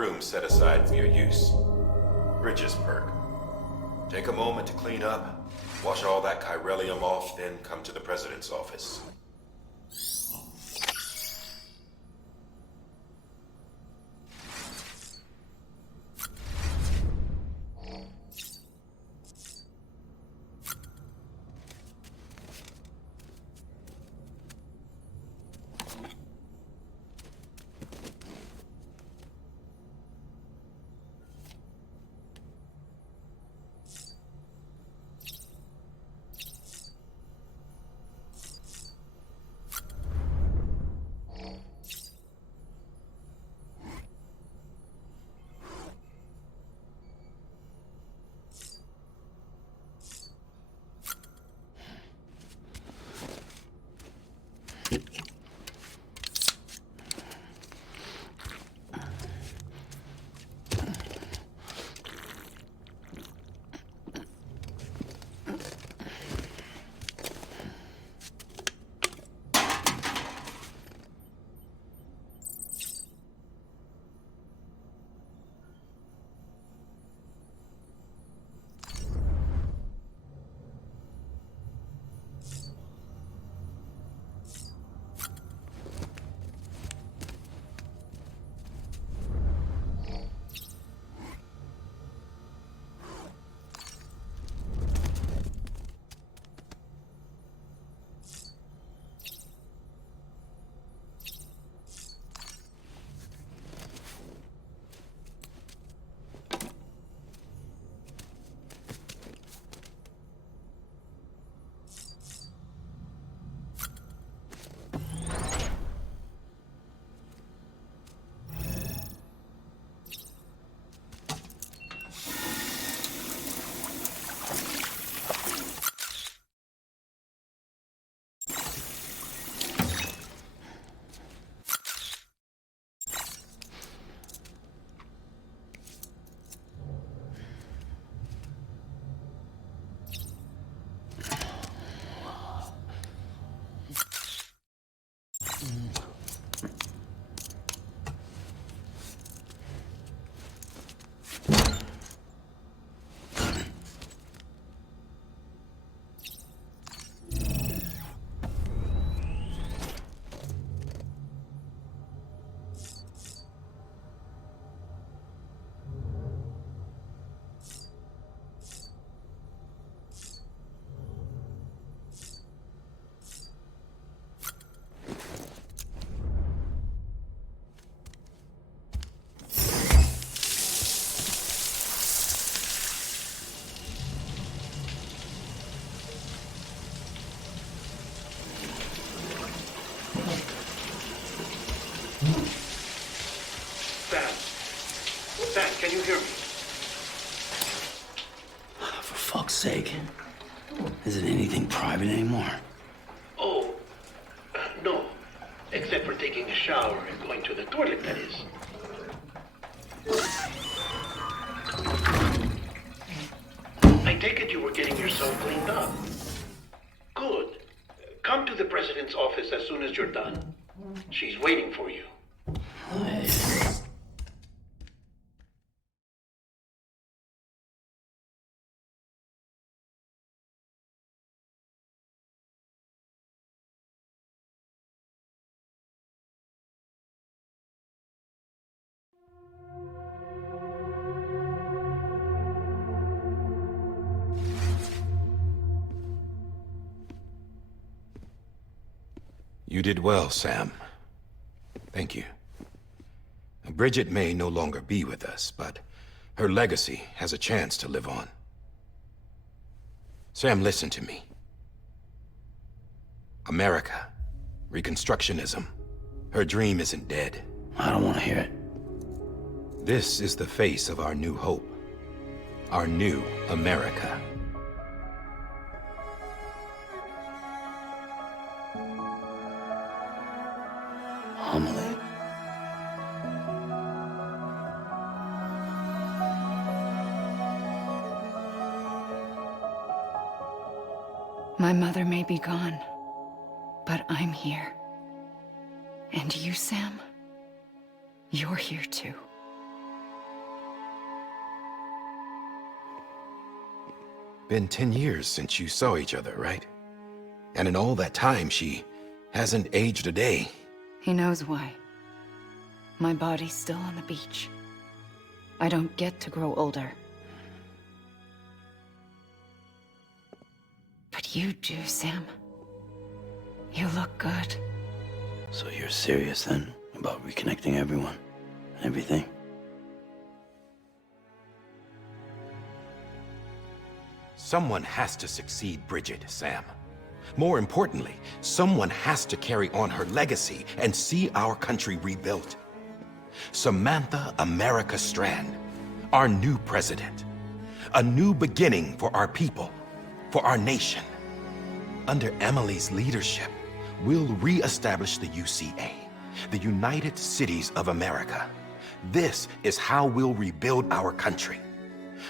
room set aside for your use. Bridges perk. Take a moment to clean up, wash all that chiralium off, then come to the President's office. Sam, can you hear me? For fuck's sake. Isn't anything private anymore? Oh, no. Except for taking a shower and going to the toilet, that is. I take it you were getting yourself cleaned up. Good. Come to the President's office as soon as you're done. She's waiting for you. You did well, Sam. Thank you. Bridget may no longer be with us, but her legacy has a chance to live on. Sam, listen to me. America, Reconstructionism, her dream isn't dead. I don't want to hear it. This is the face of our new hope. Our new America. Homily. My mother may be gone, but I'm here. And you, Sam, you're here too. Been 10 years since you saw each other, right? And in all that time, she hasn't aged a day. He knows why. My body's still on the beach. I don't get to grow older. But you do, Sam. You look good. So you're serious then about reconnecting everyone and everything? Someone has to succeed Bridget, Sam. More importantly, someone has to carry on her legacy and see our country rebuilt. Samantha America Strand, our new president. A new beginning for our people, for our nation. Under Emily's leadership, we'll re-establish the UCA, the United Cities of America. This is how we'll rebuild our country.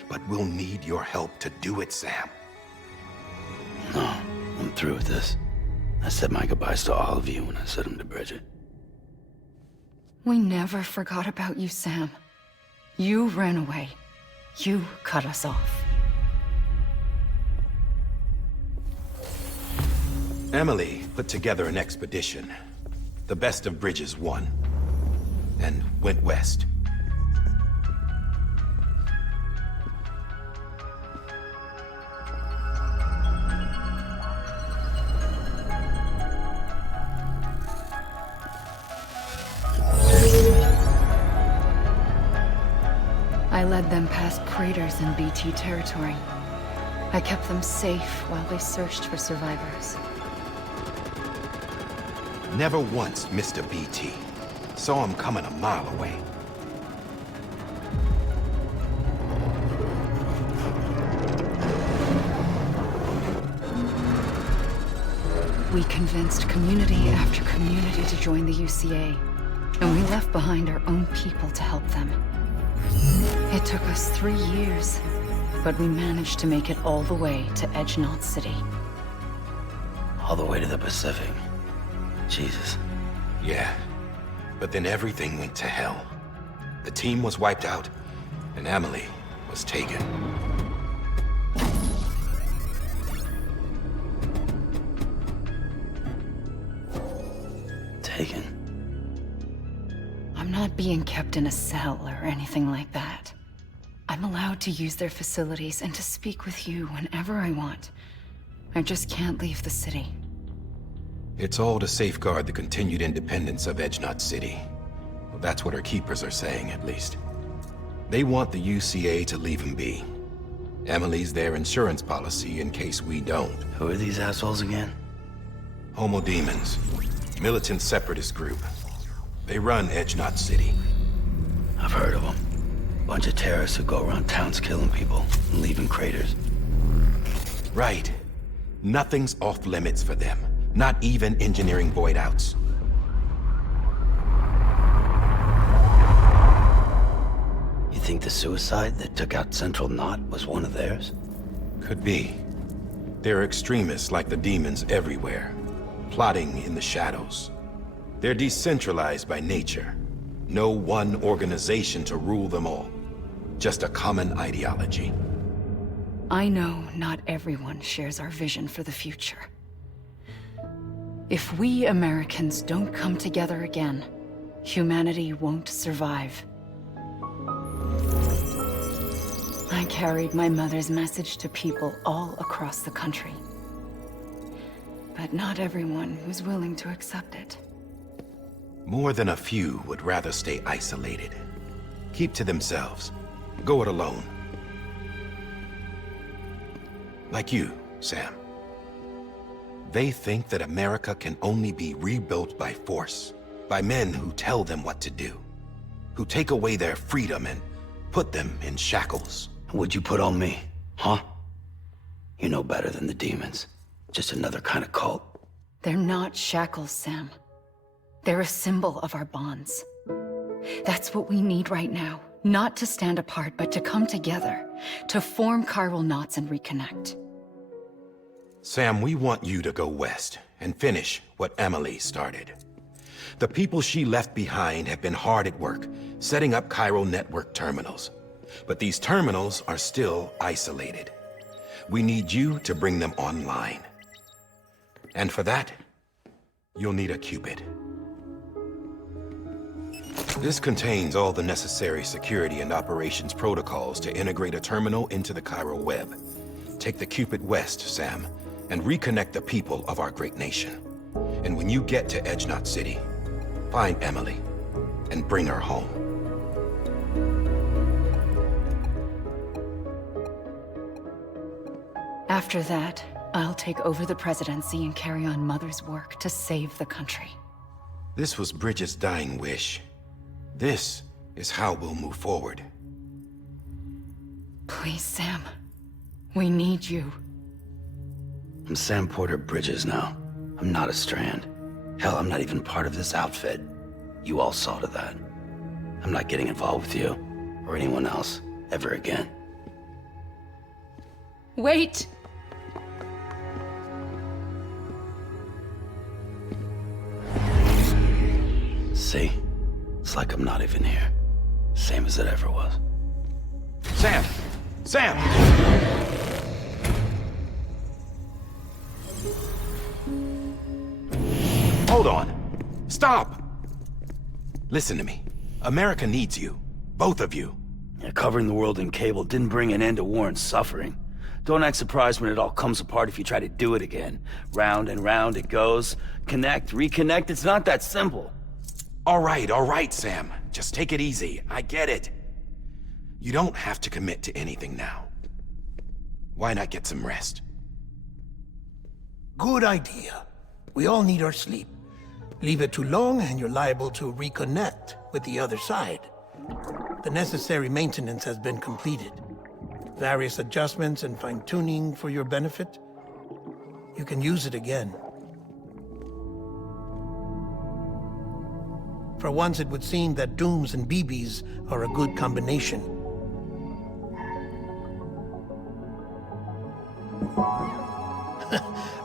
But we'll need your help to do it, Sam. No, I'm through with this. I said my goodbyes to all of you when I said them to Bridget. We never forgot about you, Sam. You ran away. You cut us off. Emily put together an expedition. The best of Bridges won. And went west. I led them past craters in BT territory. I kept them safe while they searched for survivors. Never once missed a BT. Saw him coming a mile away. We convinced community after community to join the UCA, and we left behind our own people to help them. It took us 3 years, but we managed to make it all the way to Edge Knot City. All the way to the Pacific. Jesus. Yeah, but then everything went to hell. The team was wiped out, and Emily was taken. Taken? I'm not being kept in a cell or anything like that. I'm allowed to use their facilities and to speak with you whenever I want. I just can't leave the city. It's all to safeguard the continued independence of Edge Knot City. Well, that's what our keepers are saying, at least. They want the UCA to leave him be. Emily's their insurance policy in case we don't. Who are these assholes again? Homo Demons. Militant separatist group. They run Edge Knot City. I've heard of them. Bunch of terrorists who go around towns killing people and leaving craters. Right. Nothing's off limits for them. Not even engineering void outs. You think the suicide that took out Central Knot was one of theirs? Could be. There are extremists like the demons everywhere, plotting in the shadows. They're decentralized by nature. No one organization to rule them all. Just a common ideology. I know not everyone shares our vision for the future. If we Americans don't come together again, humanity won't survive. I carried my mother's message to people all across the country. But not everyone was willing to accept it. More than a few would rather stay isolated. Keep to themselves. Go it alone. Like you, Sam. They think that America can only be rebuilt by force, by men who tell them what to do, who take away their freedom and put them in shackles. What'd you put on me, huh? You know better than the demons. Just another kind of cult. They're not shackles, Sam. They're a symbol of our bonds. That's what we need right now. Not to stand apart, but to come together, to form chiral knots and reconnect. Sam, we want you to go west and finish what Emily started. The people she left behind have been hard at work, setting up chiral network terminals. But these terminals are still isolated. We need you to bring them online. And for that, you'll need a Cupid. This contains all the necessary security and operations protocols to integrate a terminal into the Chiral web. Take the Cupid west, Sam, and reconnect the people of our great nation. And when you get to Edge-Knot City, find Emily and bring her home. After that, I'll take over the presidency and carry on Mother's work to save the country. This was Bridget's dying wish. This is how we'll move forward. Please, Sam. We need you. I'm Sam Porter Bridges now. I'm not a Strand. Hell, I'm not even part of this outfit. You all saw to that. I'm not getting involved with you, or anyone else, ever again. Wait! See? It's like I'm not even here. Same as it ever was. Sam! Sam! Hold on. Stop! Listen to me. America needs you. Both of you. Yeah, covering the world in cable didn't bring an end to war and suffering. Don't act surprised when it all comes apart if you try to do it again. Round and round it goes. Connect, reconnect, it's not that simple. All right, Sam. Just take it easy. I get it. You don't have to commit to anything now. Why not get some rest? Good idea. We all need our sleep. Leave it too long and you're liable to reconnect with the other side. The necessary maintenance has been completed. Various adjustments and fine-tuning for your benefit. You can use it again. For once, it would seem that Dooms and BBs are a good combination.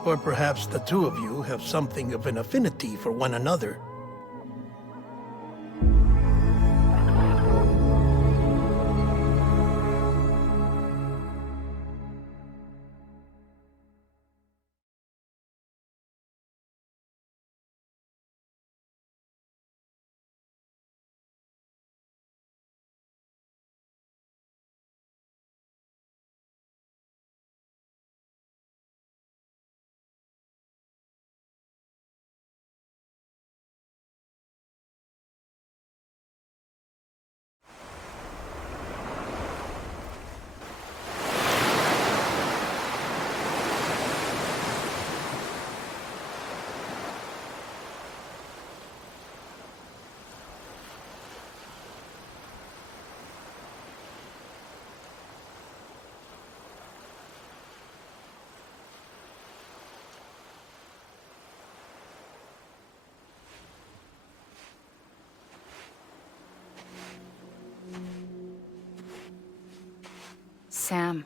Or perhaps the two of you have something of an affinity for one another. Sam.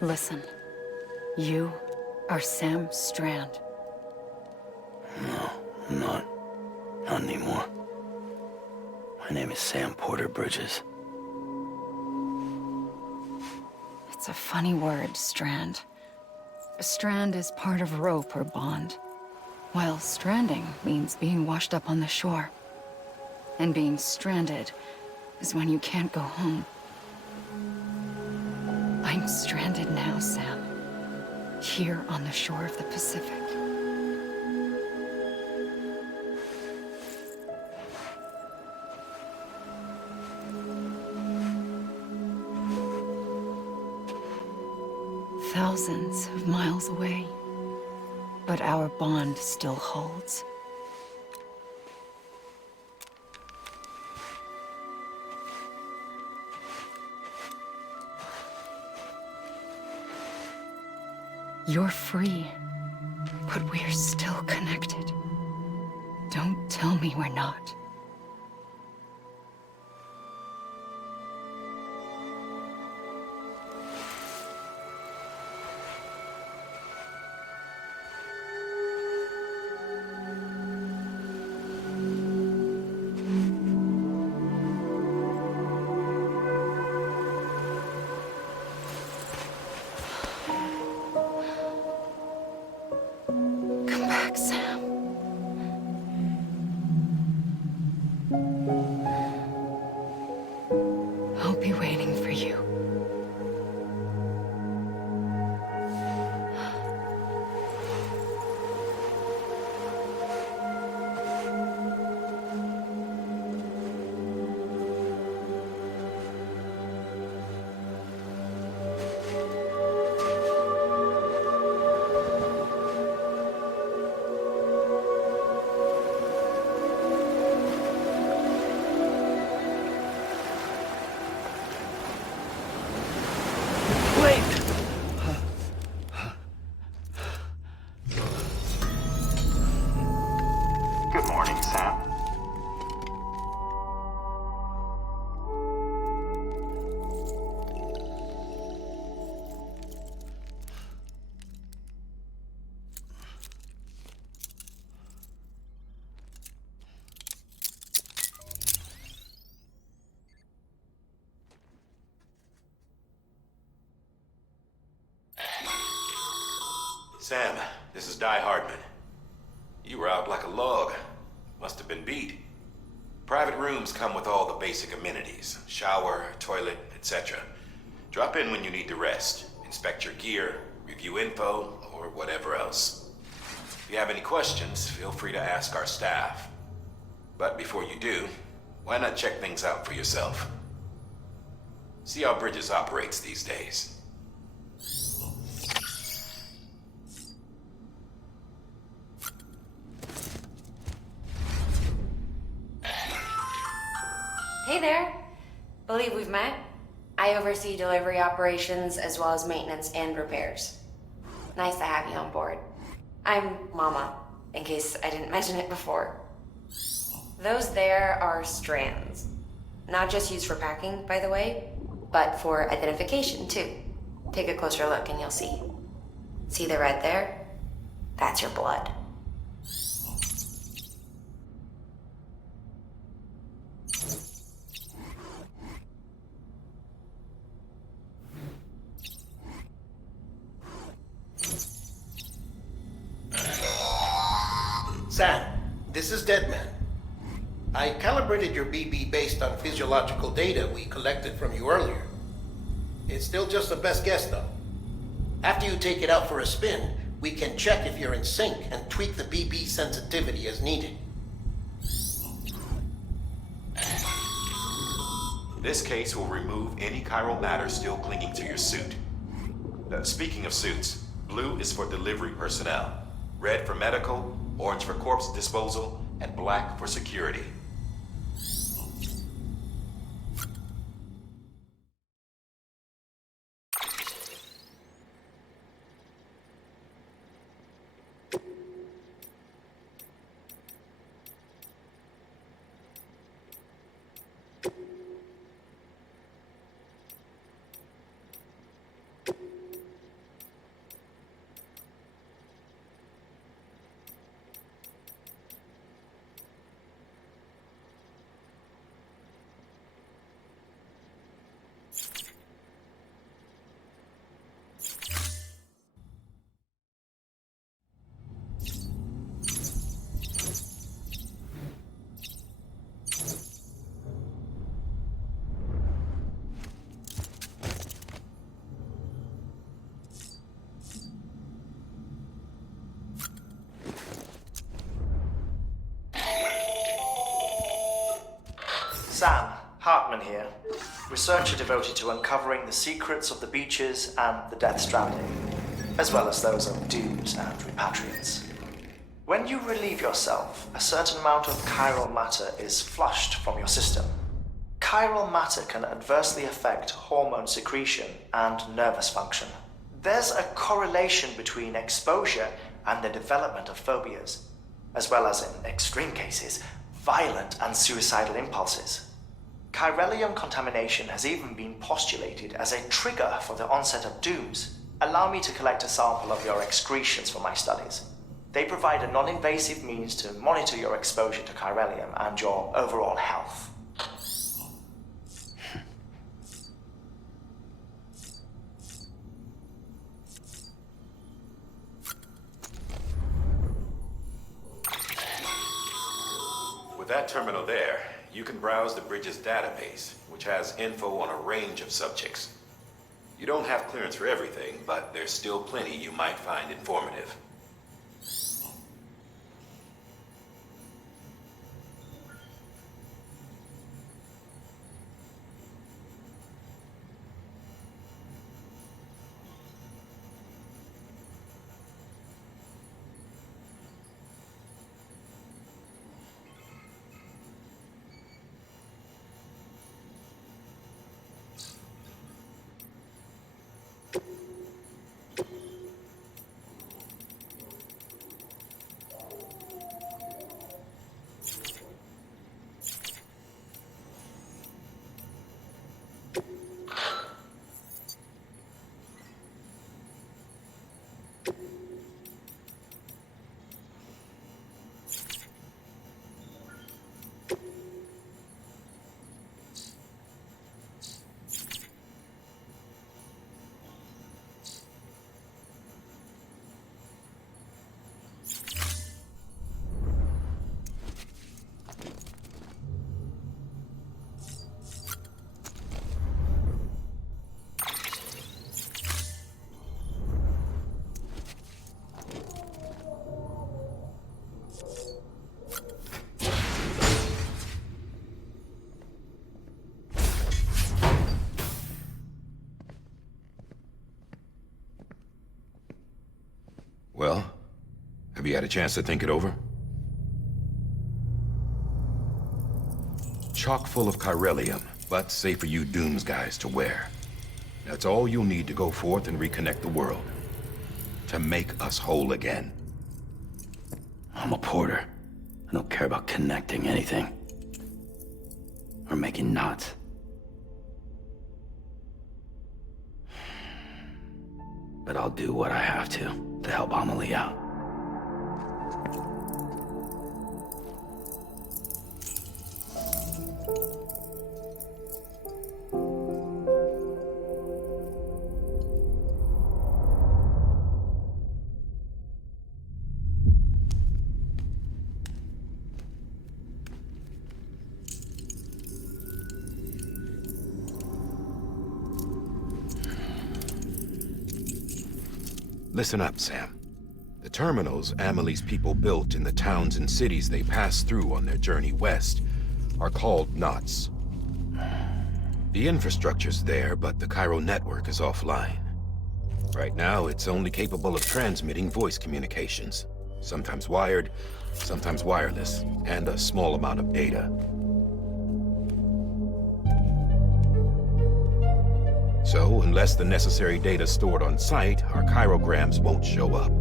Listen. You are Sam Strand. No, I'm not. Not anymore. My name is Sam Porter Bridges. It's a funny word, Strand. A strand is part of rope or bond, while stranding means being washed up on the shore. And being stranded is when you can't go home. I'm stranded now, Sam. Here on the shore of the Pacific. Thousands of miles away, but our bond still holds. You're free, but we're still connected. Don't tell me we're not. Sam, this is Di Hardman. You were out like a log. Must have been beat. Private rooms come with all the basic amenities. Shower, toilet, etc. Drop in when you need to rest. Inspect your gear, review info, or whatever else. If you have any questions, feel free to ask our staff. But before you do, why not check things out for yourself? See how Bridges operates these days. Hey there. Believe we've met. I oversee delivery operations as well as maintenance and repairs. Nice to have you on board. I'm Mama, in case I didn't mention it before. Those there are strands. Not just used for packing, by the way, but for identification too. Take a closer look and you'll see. See the red there? That's your blood. Sam, this is Deadman. I calibrated your BB based on physiological data we collected from you earlier. It's still just a best guess, though. After you take it out for a spin, we can check if you're in sync and tweak the BB sensitivity as needed. This case will remove any chiral matter still clinging to your suit. Speaking of suits, blue is for delivery personnel, red for medical, orange for corpse disposal, and black for security. Sam, Hartman here, researcher devoted to uncovering the secrets of the beaches and the Death Stranding, as well as those of dooms and repatriates. When you relieve yourself, a certain amount of chiral matter is flushed from your system. Chiral matter can adversely affect hormone secretion and nervous function. There's a correlation between exposure and the development of phobias, as well as, in extreme cases, violent and suicidal impulses. Chiralium contamination has even been postulated as a trigger for the onset of dooms. Allow me to collect a sample of your excretions for my studies. They provide a non-invasive means to monitor your exposure to chiralium and your overall health. With that terminal there, you can browse the Bridges database, which has info on a range of subjects. You don't have clearance for everything, but there's still plenty you might find informative. Well, have you had a chance to think it over? Chock full of chiralium, but safe for you Dooms guys to wear. That's all you'll need to go forth and reconnect the world. To make us whole again. I'm a porter. I don't care about connecting anything. Or making knots. But I'll do what I have to help Amelie out. Listen up, Sam. The terminals Amelie's people built in the towns and cities they passed through on their journey west are called knots. The infrastructure's there, but the Cairo network is offline. Right now, it's only capable of transmitting voice communications. Sometimes wired, sometimes wireless, and a small amount of data. So, unless the necessary data stored on site, our chirograms won't show up.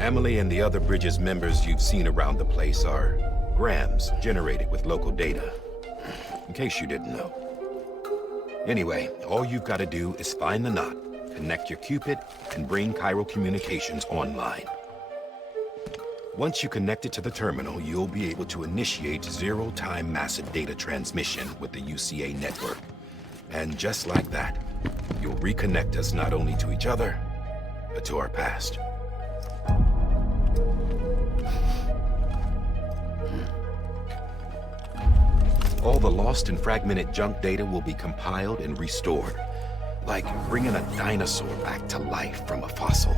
Amelie and the other Bridges members you've seen around the place are grams generated with local data. In case you didn't know. Anyway, all you've got to do is find the knot, connect your Cupid, and bring Cairo communications online. Once you connect it to the terminal, you'll be able to initiate zero-time massive data transmission with the UCA network. And just like that, you'll reconnect us not only to each other, but to our past. All the lost and fragmented junk data will be compiled and restored, like bringing a dinosaur back to life from a fossil.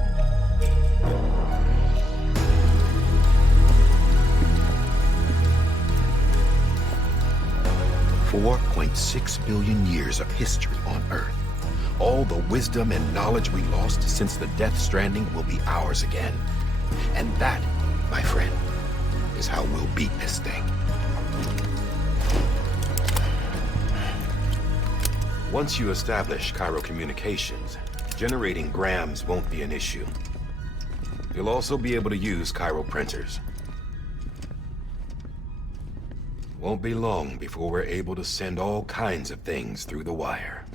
$4.6 billion years of history on Earth. All the wisdom and knowledge we lost since the Death Stranding will be ours again. And that, my friend, is how we'll beat this thing. Once you establish Cairo communications, generating grams won't be an issue. You'll also be able to use Cairo printers. Won't be long before we're able to send all kinds of things through the wire.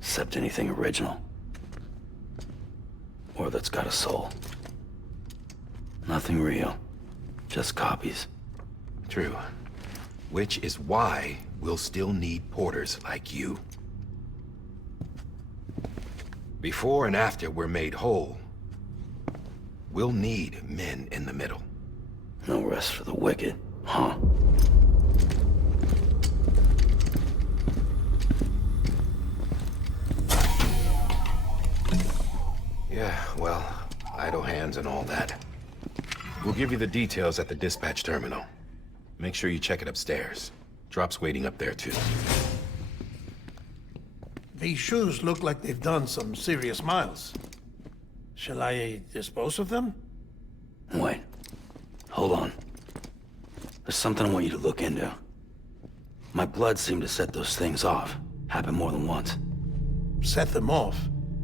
Except anything original. Or that's got a soul. Nothing real. Just copies. True. Which is why we'll still need porters like you. Before and after we're made whole, we'll need men in the middle. No rest for the wicked, huh? Yeah, well, idle hands and all that. We'll give you the details at the dispatch terminal. Make sure you check it upstairs. Drop's waiting up there, too. These shoes look like they've done some serious miles. Shall I dispose of them? Wait. Hold on. There's something I want you to look into. My blood seemed to set those things off. Happened more than once. Set them off?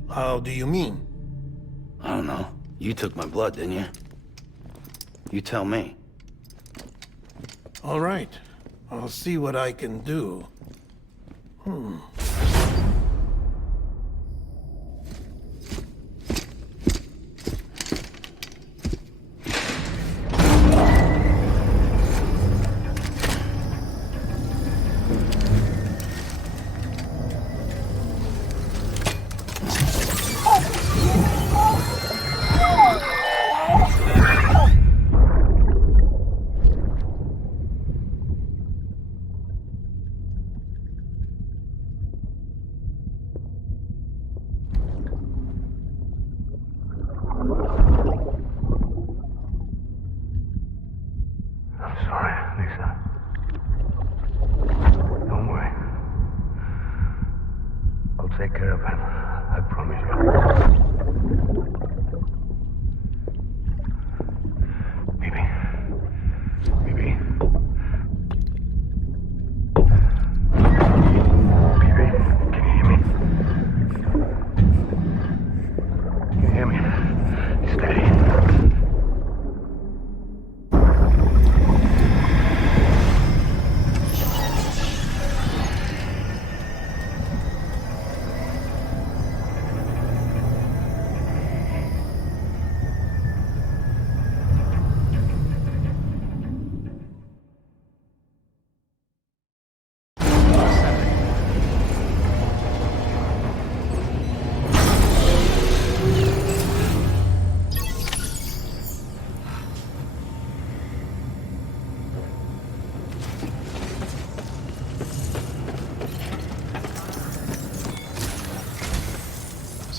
How do you mean? I don't know. You took my blood, didn't you? You tell me. All right. I'll see what I can do. Take care of him. I promise you.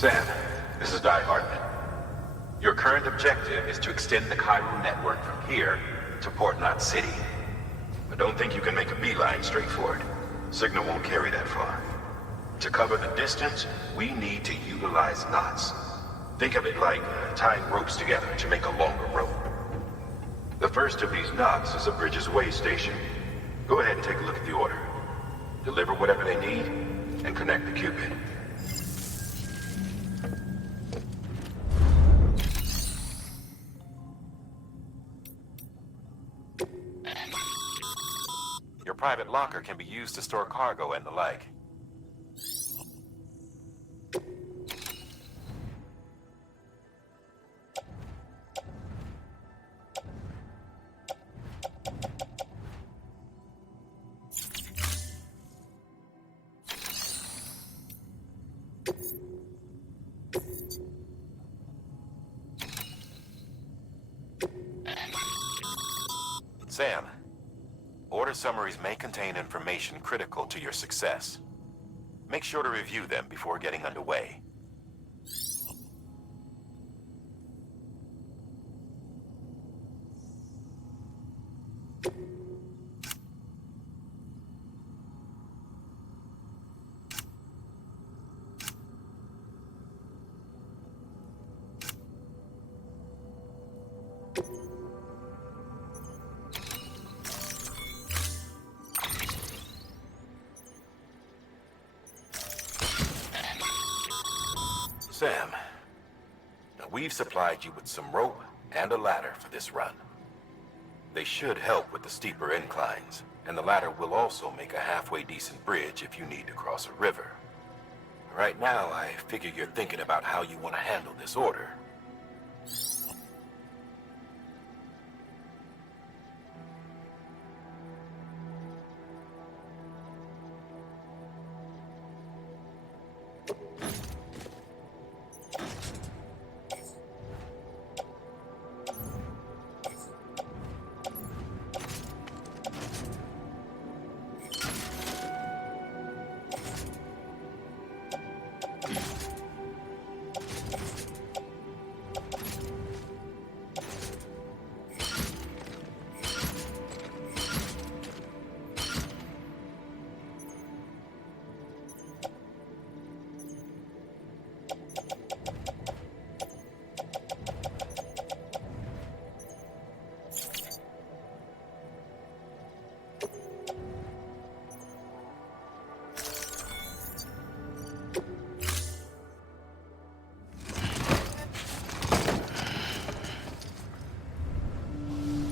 Sam, this is Di Hartman. Your current objective is to extend the Cairo network from here to Port Knot City. I don't think you can make a beeline straight for it. Signal won't carry that far. To cover the distance, we need to utilize knots. Think of it like tying ropes together to make a longer rope. The first of these knots is a Bridges Way station. Go ahead and take a look at the order. Deliver whatever they need, and connect the Cupid. Your private locker can be used to store cargo and the like. Sam, order summaries may contain information critical to your success. Make sure to review them before getting underway. Sam, now we've supplied you with some rope and a ladder for this run. They should help with the steeper inclines, and the ladder will also make a halfway decent bridge if you need to cross a river. Right now, I figure you're thinking about how you want to handle this order.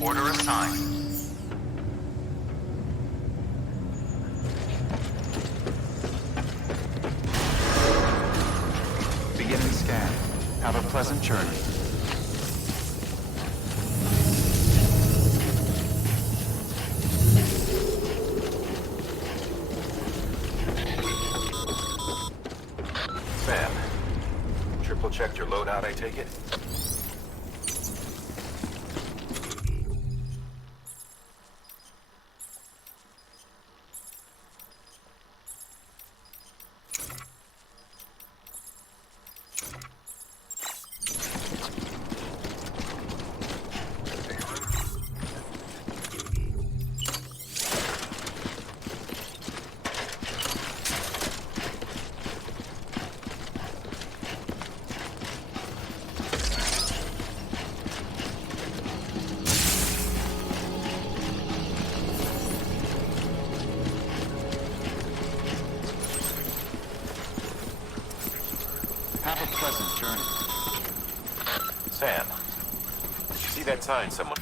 Order assigned. Beginning scan. Have a pleasant journey. Sam, triple checked your loadout, I take it? Have a pleasant journey. Sam, see that sign someone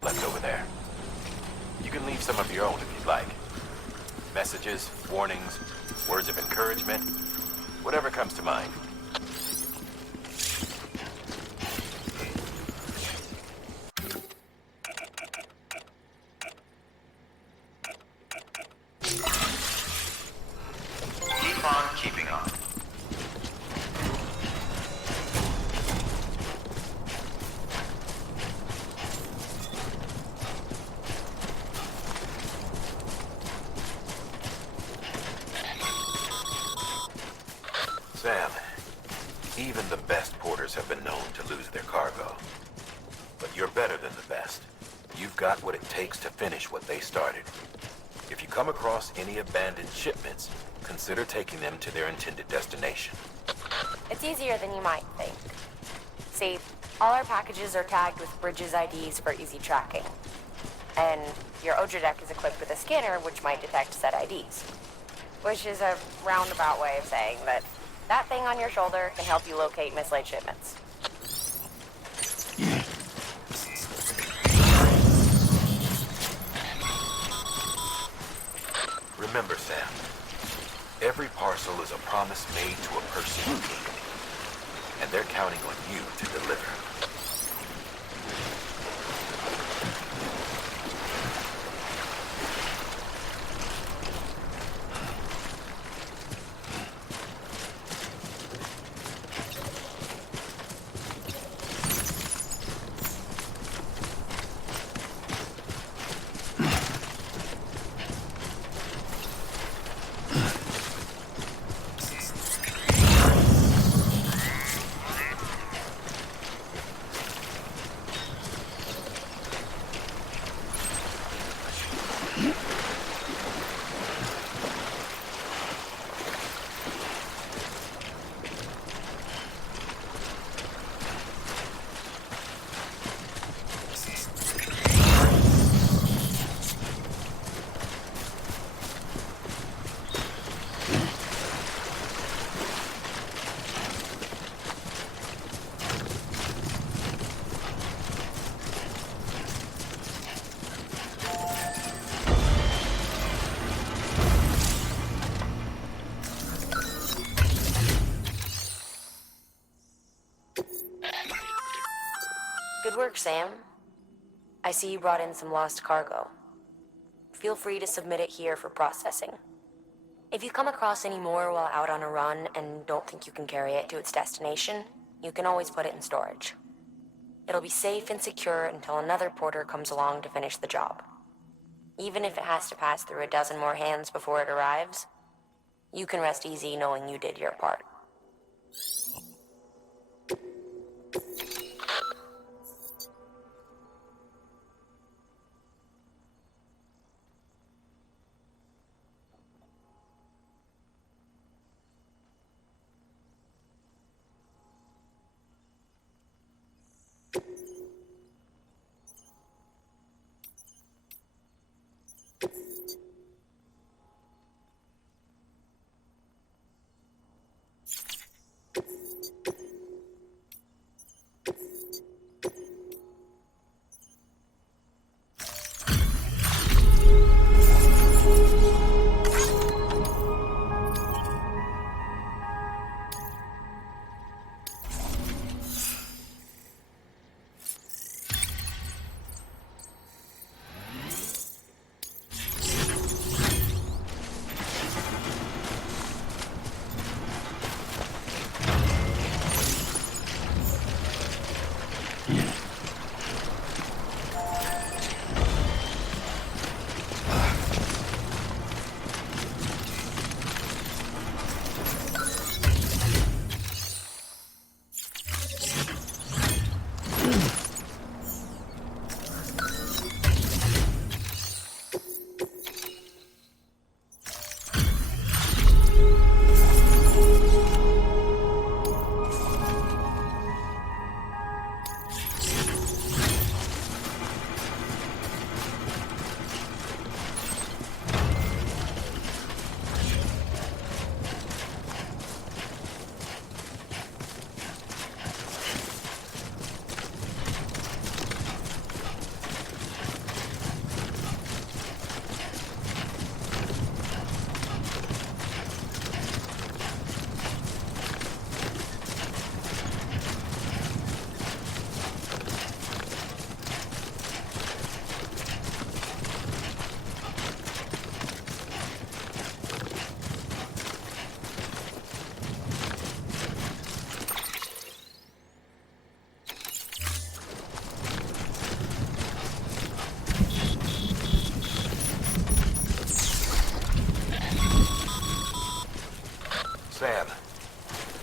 left over there? You can leave some of your own if you'd like. Messages, warnings, words of encouragement, whatever comes to mind. Keep on keeping on. Sam, even the best porters have been known to lose their cargo. But you're better than the best. You've got what it takes to finish what they started. If you come across any abandoned shipments, consider taking them to their intended destination. It's easier than you might think. See, all our packages are tagged with Bridges IDs for easy tracking. And your Odra deck is equipped with a scanner which might detect said IDs. Which is a roundabout way of saying that that thing on your shoulder can help you locate mislaid shipments. Remember, Sam, every parcel is a promise made to a person in need, and they're counting on you to deliver. Good work, Sam. I see you brought in some lost cargo. Feel free to submit it here for processing. If you come across any more while out on a run and don't think you can carry it to its destination, you can always put it in storage. It'll be safe and secure until another porter comes along to finish the job. Even if it has to pass through a dozen more hands before it arrives, you can rest easy knowing you did your part.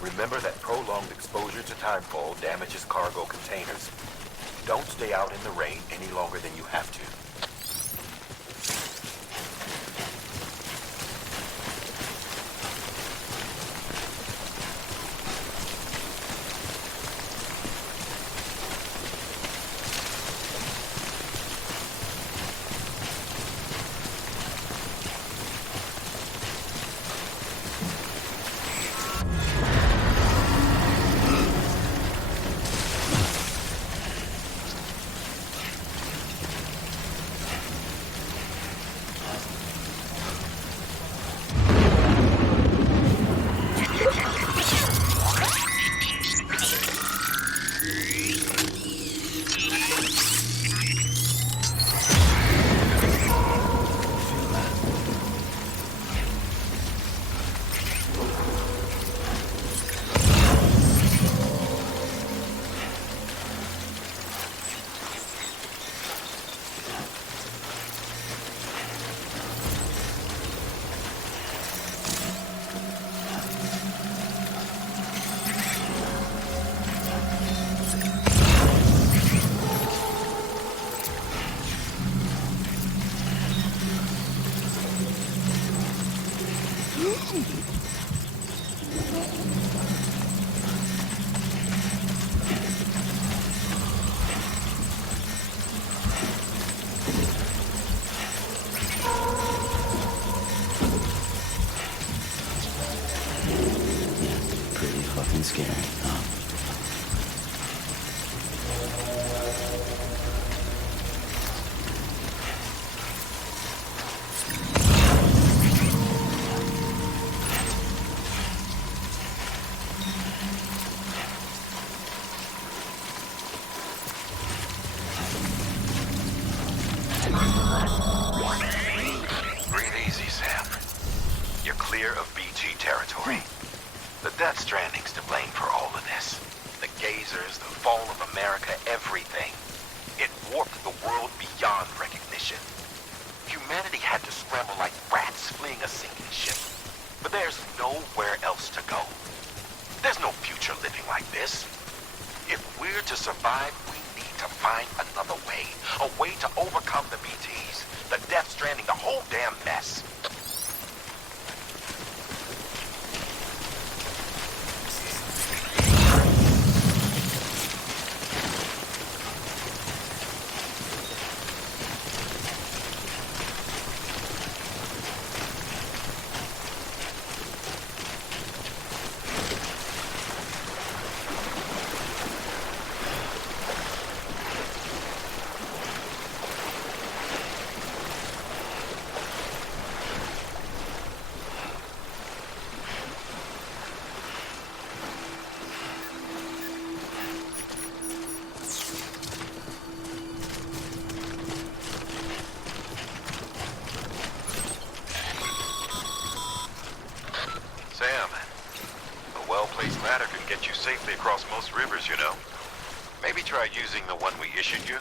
Remember that prolonged exposure to timefall damages cargo containers. Don't stay out in the rain any longer than you have to. Scary, huh? Breathe easy, Sam. You're clear of BG territory. The Death Stranding's to blame for all of this. The gazers, the fall of America, everything. It warped the world beyond recognition. Humanity had to scramble like rats fleeing a sinking ship. But there's nowhere else to go. There's no future living like this. If we're to survive, we need to find another way. A way to overcome the BTs, the Death Stranding, the whole damn mess. Sam, a well-placed ladder can get you safely across most rivers, you know. Maybe try using the one we issued you.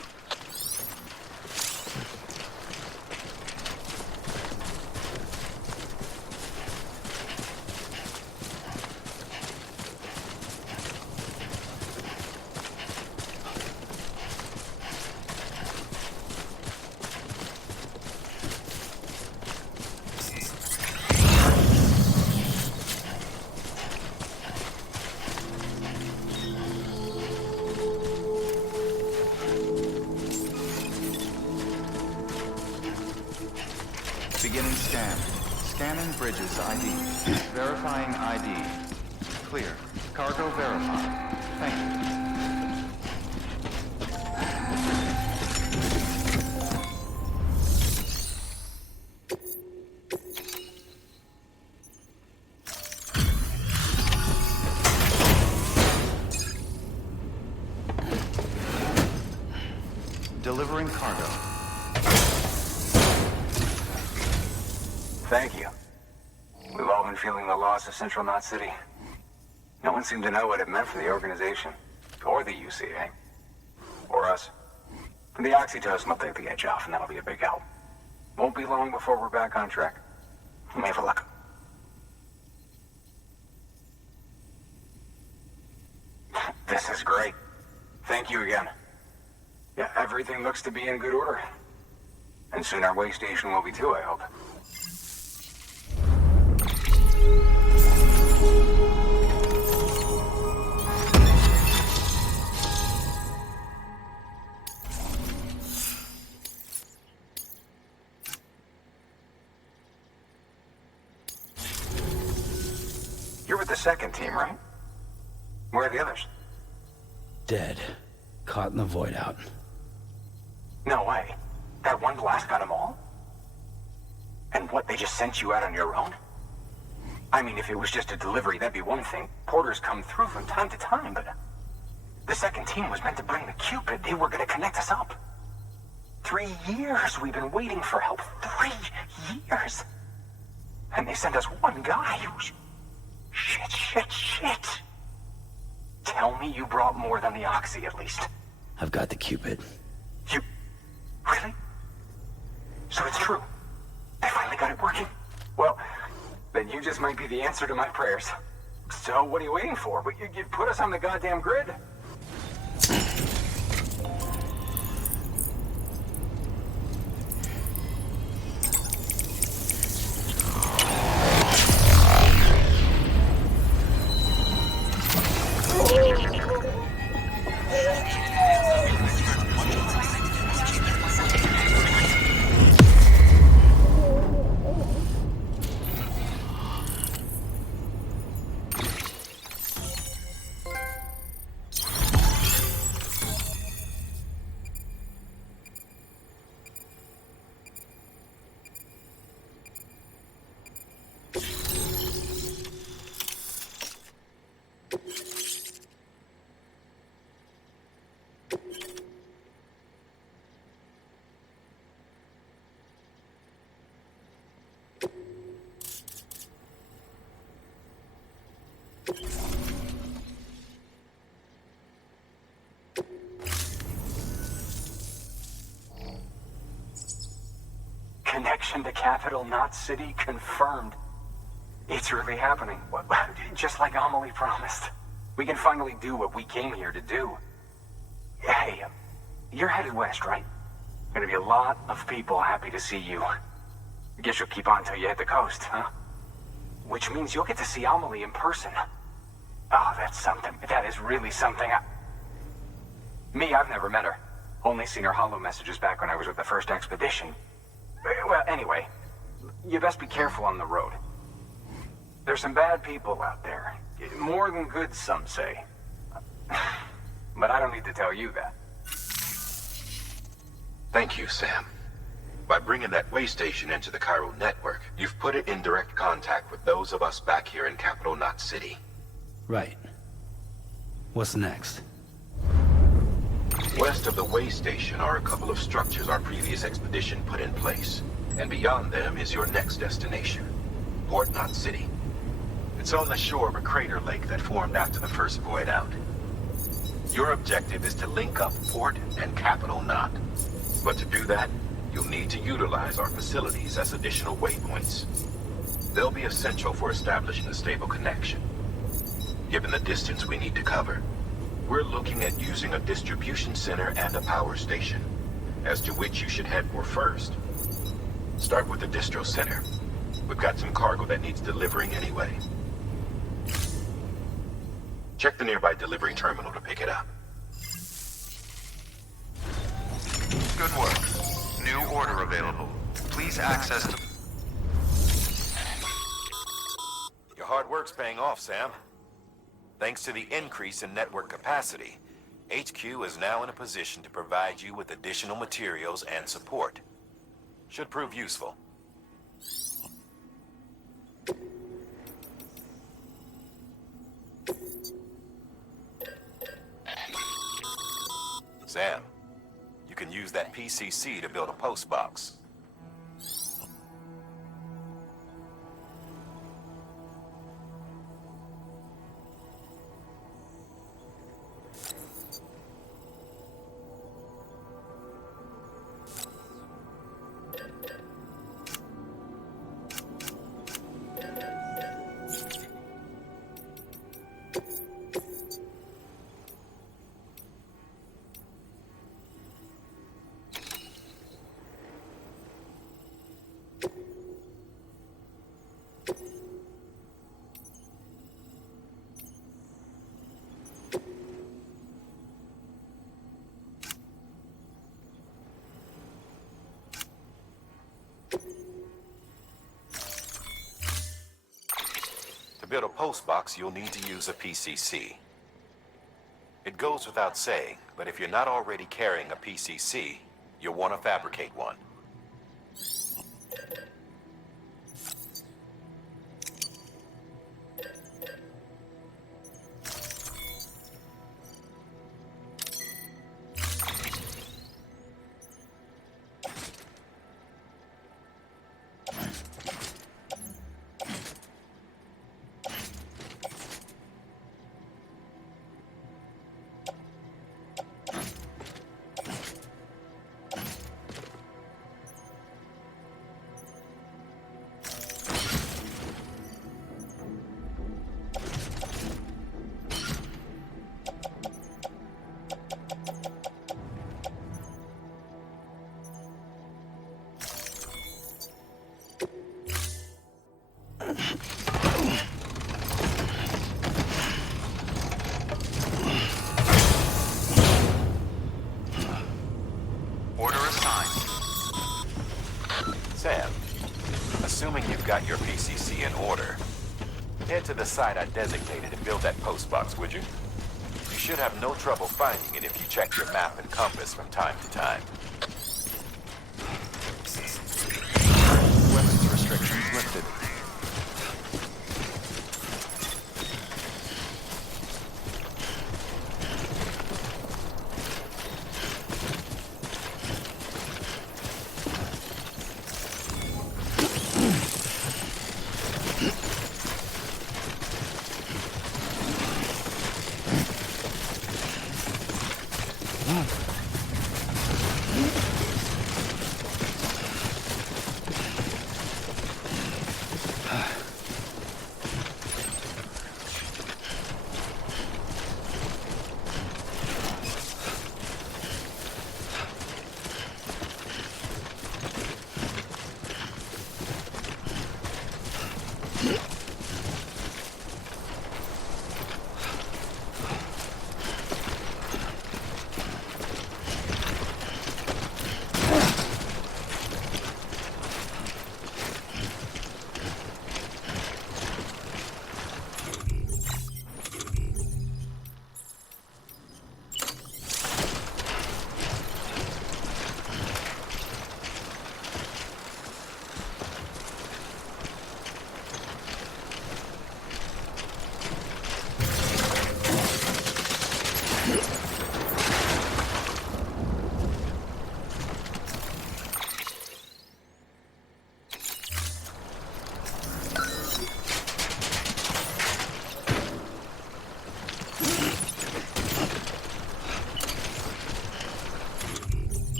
Beginning scan. Scanning bridges ID. Verifying ID. Clear. Cargo verified. Thank you. Delivering cargo. Thank you. We've all been feeling the loss of Central Knot City. No one seemed to know what it meant for the organization, or the UCA, or us. The oxytocin will take the edge off, and that'll be a big help. Won't be long before we're back on track. You may have a look. This is great. Thank you again. Yeah, everything looks to be in good order. And soon our way station will be too, I hope. You're with the second team, right? Where are the others? Dead. Caught in the void out. No way. That one blast got them all? And what, they just sent you out on your own? I mean, if it was just a delivery, that'd be one thing. Porters come through from time to time, but... The second team was meant to bring the Cupid. They were gonna connect us up. 3 years we've been waiting for help. 3 years! And they sent us one guy who's... Shit. Tell me you brought more than the Oxy, at least. I've got the Cupid. You... Really? So it's true. They finally got it working. Well, then you just might be the answer to my prayers. So what are you waiting for? You put us on the goddamn grid. Connection to capital, not city, confirmed. It's really happening. Just like Amelie promised. We can finally do what we came here to do. Hey, you're headed west, right? Gonna be a lot of people happy to see you. Guess you'll keep on till you hit the coast, huh? Which means you'll get to see Amelie in person. Oh, that's something. That is really something. Me, I've never met her. Only seen her holo messages back when I was with the first expedition. Well, anyway, you best be careful on the road. There's some bad people out there. More than good, some say. But I don't need to tell you that. Thank you, Sam. By bringing that way station into the Cairo network, you've put it in direct contact with those of us back here in Capital Knot City. Right. What's next? West of the way station are a couple of structures our previous expedition put in place. And beyond them is your next destination, Port Knot City. It's on the shore of a crater lake that formed after the first void out. Your objective is to link up Port and Capital Knot. But to do that, you'll need to utilize our facilities as additional waypoints. They'll be essential for establishing a stable connection. Given the distance we need to cover, we're looking at using a distribution center and a power station, as to which you should head for first. Start with the distro center. We've got some cargo that needs delivering anyway. Check the nearby delivery terminal to pick it up. Good work. New order available. Please access the... Your hard work's paying off, Sam. Thanks to the increase in network capacity, HQ is now in a position to provide you with additional materials and support. Should prove useful. Sam, you can use that PCC to build a post box. build a postbox, you'll need to use a PCC. It goes without saying, but if you're not already carrying a PCC, you'll want to fabricate one. Assuming you've got your PCC in order, head to the site I designated and build that postbox, would you? You should have no trouble finding it if you check your map and compass from time to time. Weapons restrictions lifted.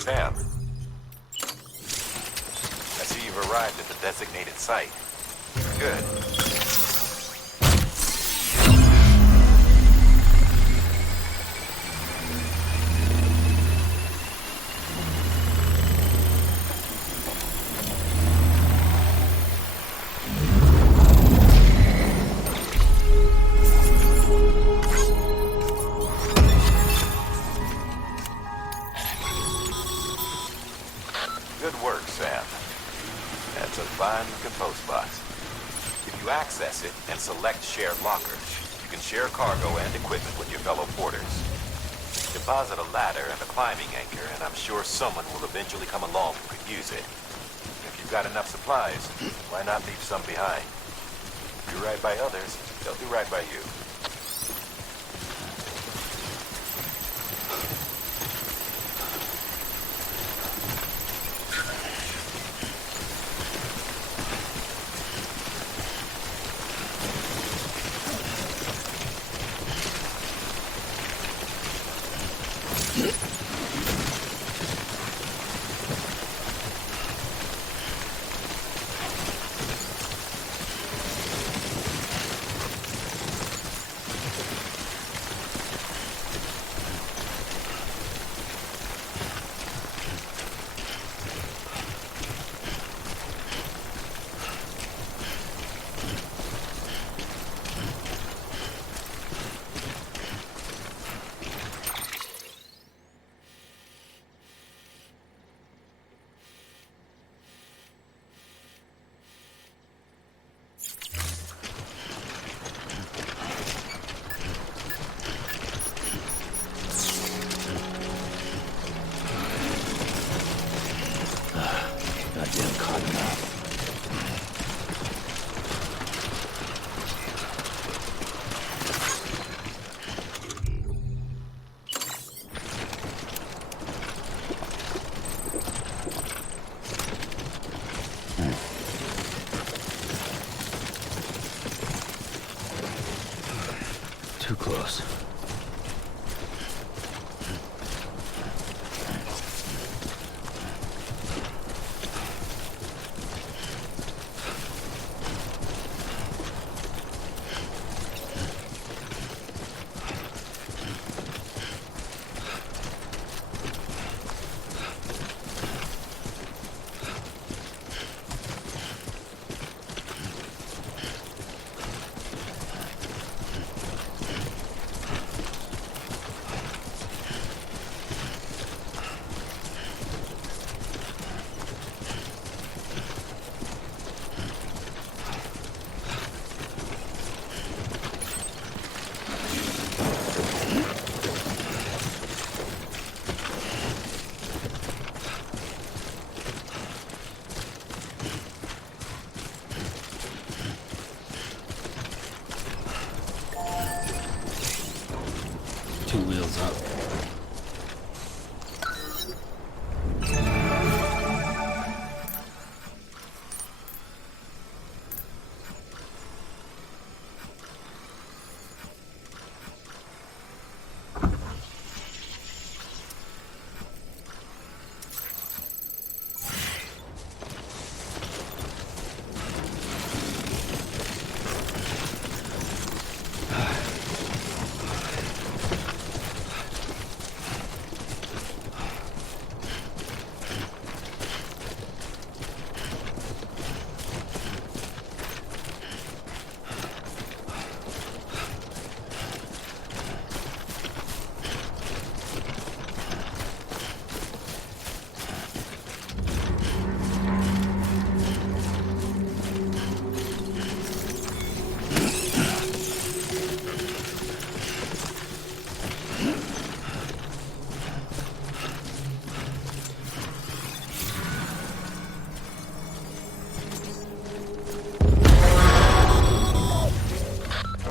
Sam, I see you've arrived at the designated site. Good. Good work, Sam. That's a fine-looking postbox. If you access it and select Share Locker, you can share cargo and equipment with your fellow porters. Deposit a ladder and a climbing anchor, and I'm sure someone will eventually come along who could use it. If you've got enough supplies, why not leave some behind? If you right by others, they'll do right by you. Goddamn cottonmouth. Too close. Two wheels up.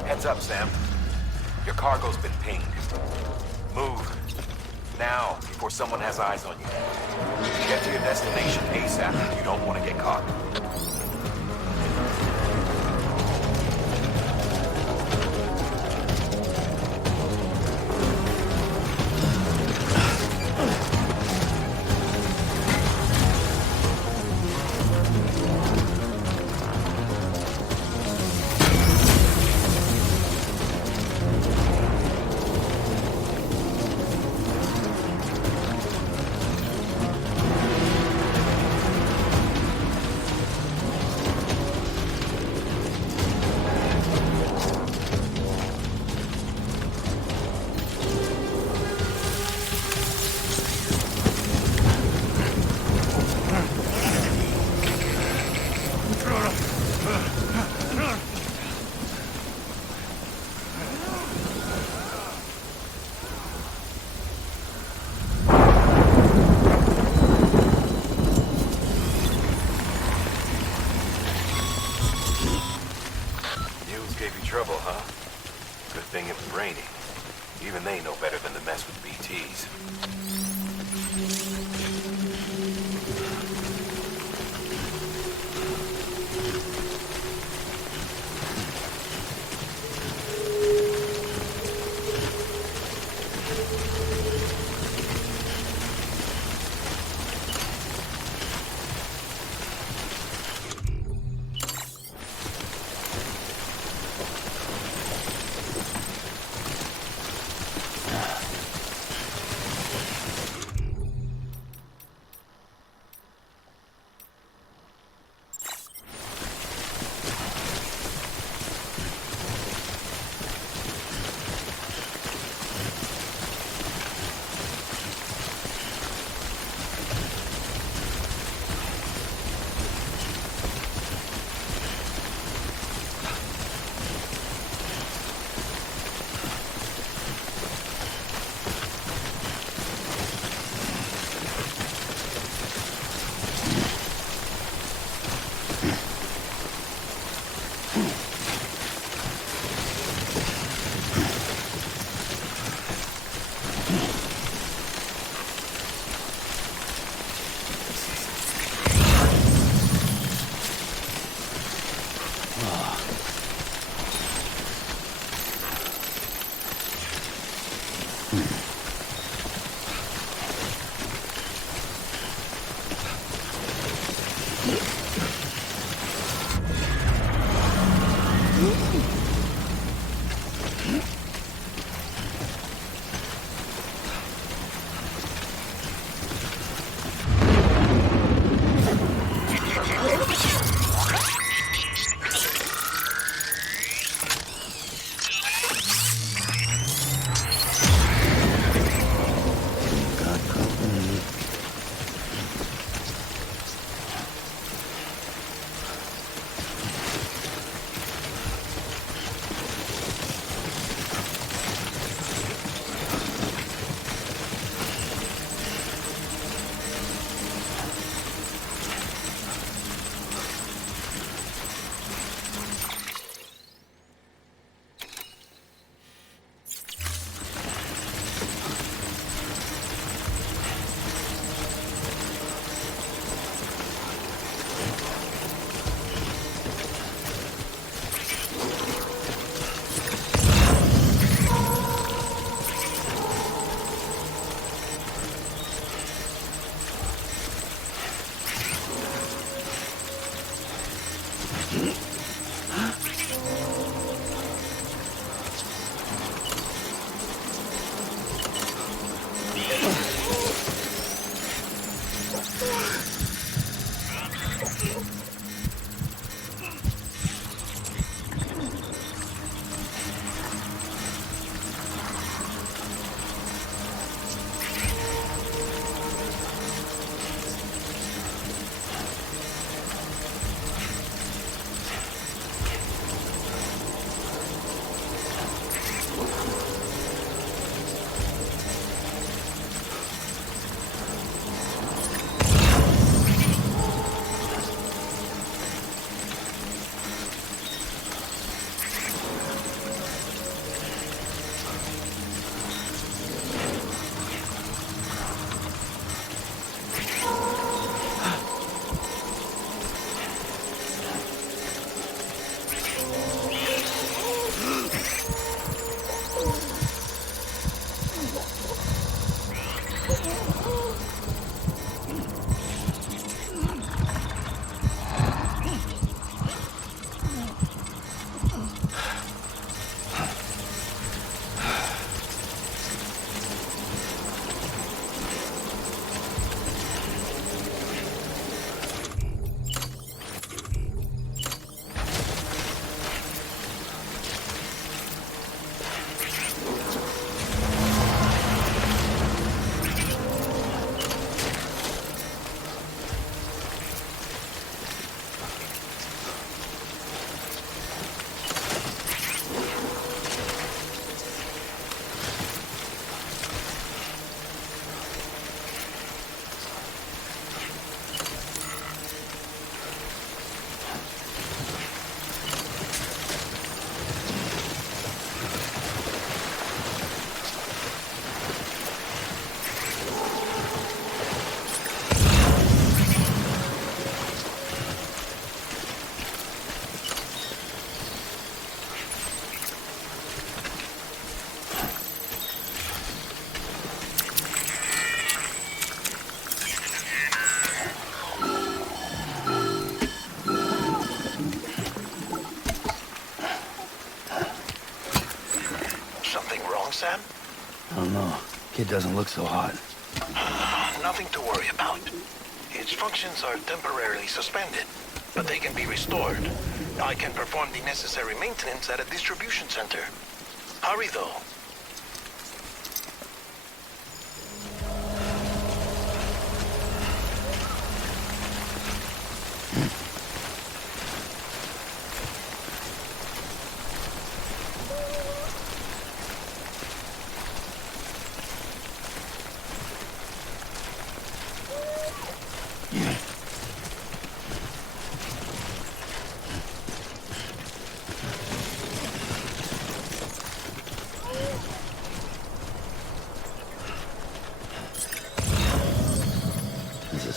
Heads up, Sam. Your cargo's been pinged. Move. Now, before someone has eyes on you. Get to your destination ASAP. You don't want to get caught. Gave you trouble, huh? Good thing it was raining. Even they know better than to mess with BTs. Sam? I don't know. Kid doesn't look so hot. Nothing to worry about. His functions are temporarily suspended, but they can be restored. I can perform the necessary maintenance at a distribution center. Hurry, though.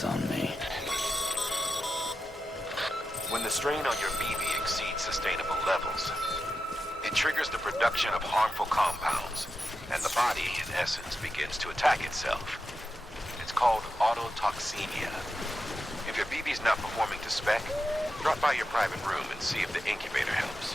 On me. When the strain on your BB exceeds sustainable levels, it triggers the production of harmful compounds, and the body, in essence, begins to attack itself. It's called autotoxemia. If your BB's not performing to spec, drop by your private room and see if the incubator helps.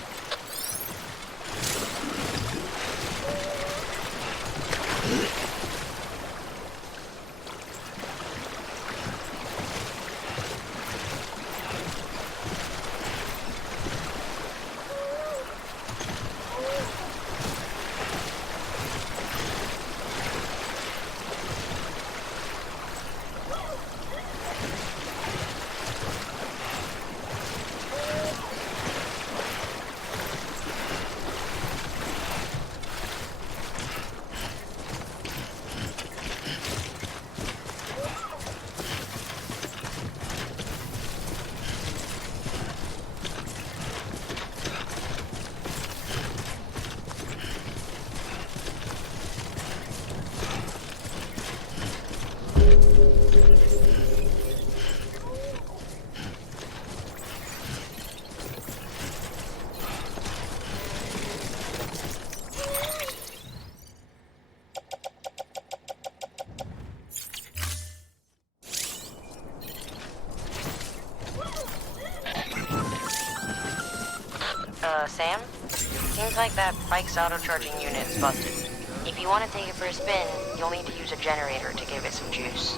Sam? Seems like that bike's auto-charging unit is busted. If you want to take it for a spin, you'll need to use a generator to give it some juice.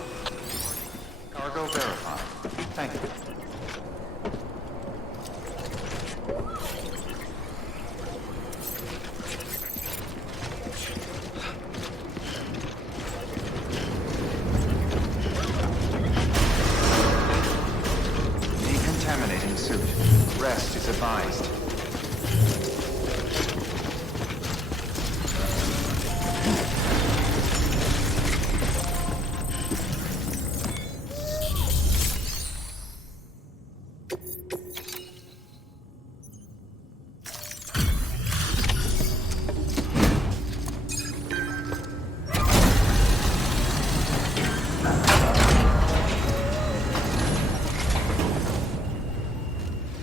Cargo verified. Thank you. Decontaminating suit. Rest is advised.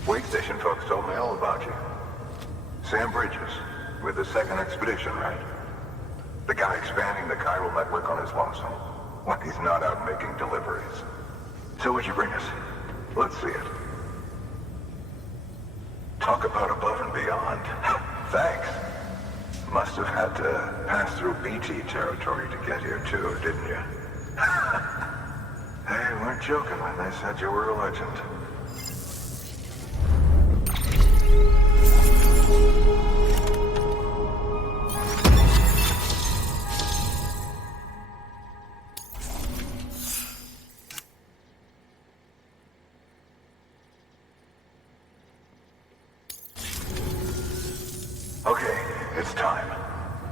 Wake station folks told me all about you. Sam Bridges, with the second expedition, right? The guy expanding the chiral network on his lonesome. when he's not out making deliveries. So what'd you bring us? Let's see it. Talk about above and beyond. Thanks. Must have had to pass through BT territory to get here too, didn't you? They weren't joking when they said you were a legend. Okay, it's time.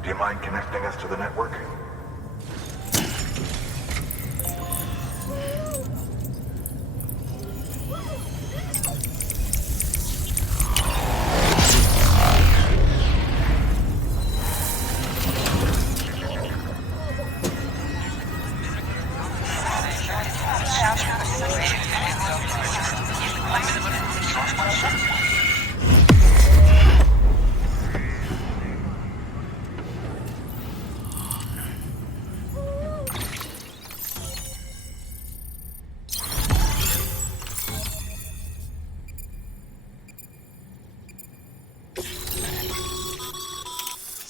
Do you mind connecting us to the network?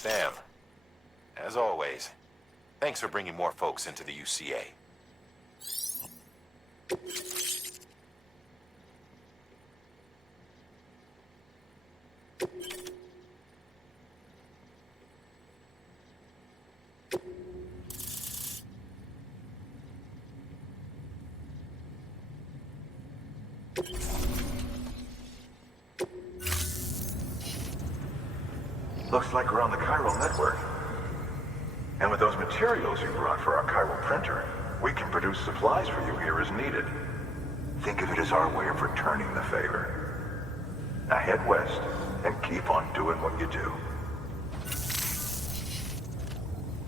Sam, as always, thanks for bringing more folks into the UCA. Looks like we're on the chiral network. And with those materials you brought for our chiral printer, we can produce supplies for you here as needed. Think of it as our way of returning the favor. Now head west and keep on doing what you do.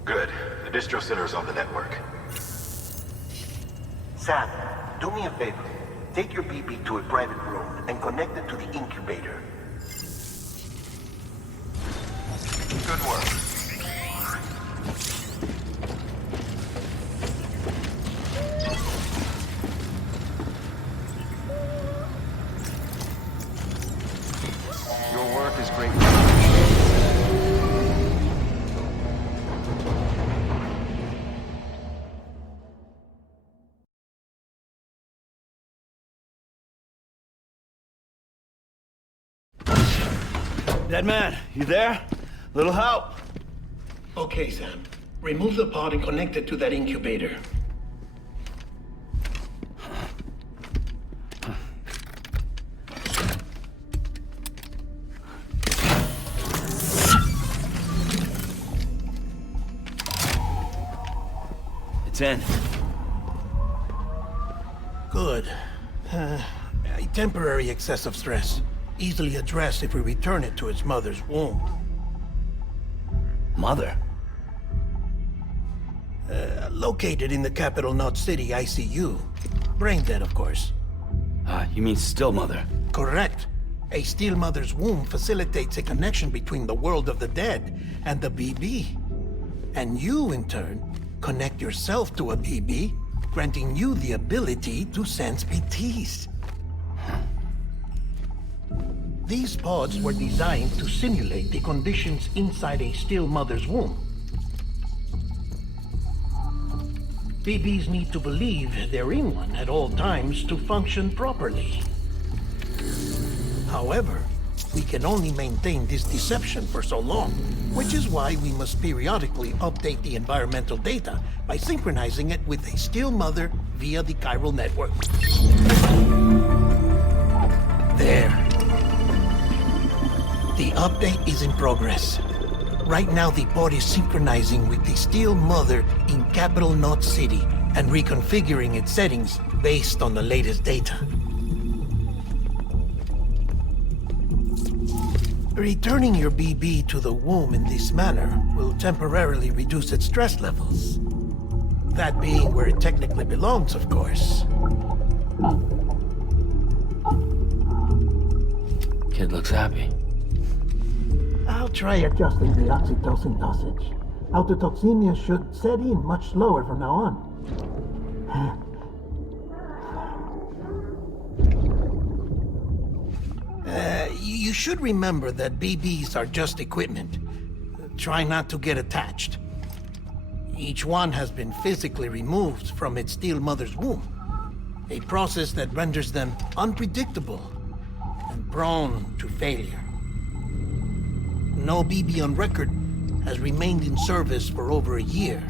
Good. The distro center is on the network. Sam, do me a favor. Take your BB to a private room and connect it to the incubator. Good work. Your work is great. Dead man, you there? Little help? Okay, Sam. Remove the pod and connect it to that incubator. It's in. Good. A temporary excessive stress. Easily addressed if we return it to its mother's womb. Mother? Located in the capital Knot City ICU. Brain dead, of course. You mean still mother? Correct. A still mother's womb facilitates a connection between the world of the dead and the BB. And you, in turn, connect yourself to a BB, granting you the ability to sense BTs. These pods were designed to simulate the conditions inside a still mother's womb. BBs need to believe they're in one at all times to function properly. However, we can only maintain this deception for so long, which is why we must periodically update the environmental data by synchronizing it with a still mother via the chiral network. There. The update is in progress. Right now, the pod is synchronizing with the still mother in capital Knot City and reconfiguring its settings based on the latest data. Returning your BB to the womb in this manner will temporarily reduce its stress levels. That being where it technically belongs, of course. Kid looks happy. I'll try adjusting the oxytocin dosage. Autotoxemia should set in much slower from now on. You should remember that BBs are just equipment. Try not to get attached. Each one has been physically removed from its steel mother's womb. A process that renders them unpredictable and prone to failure. No BB on record has remained in service for over a year.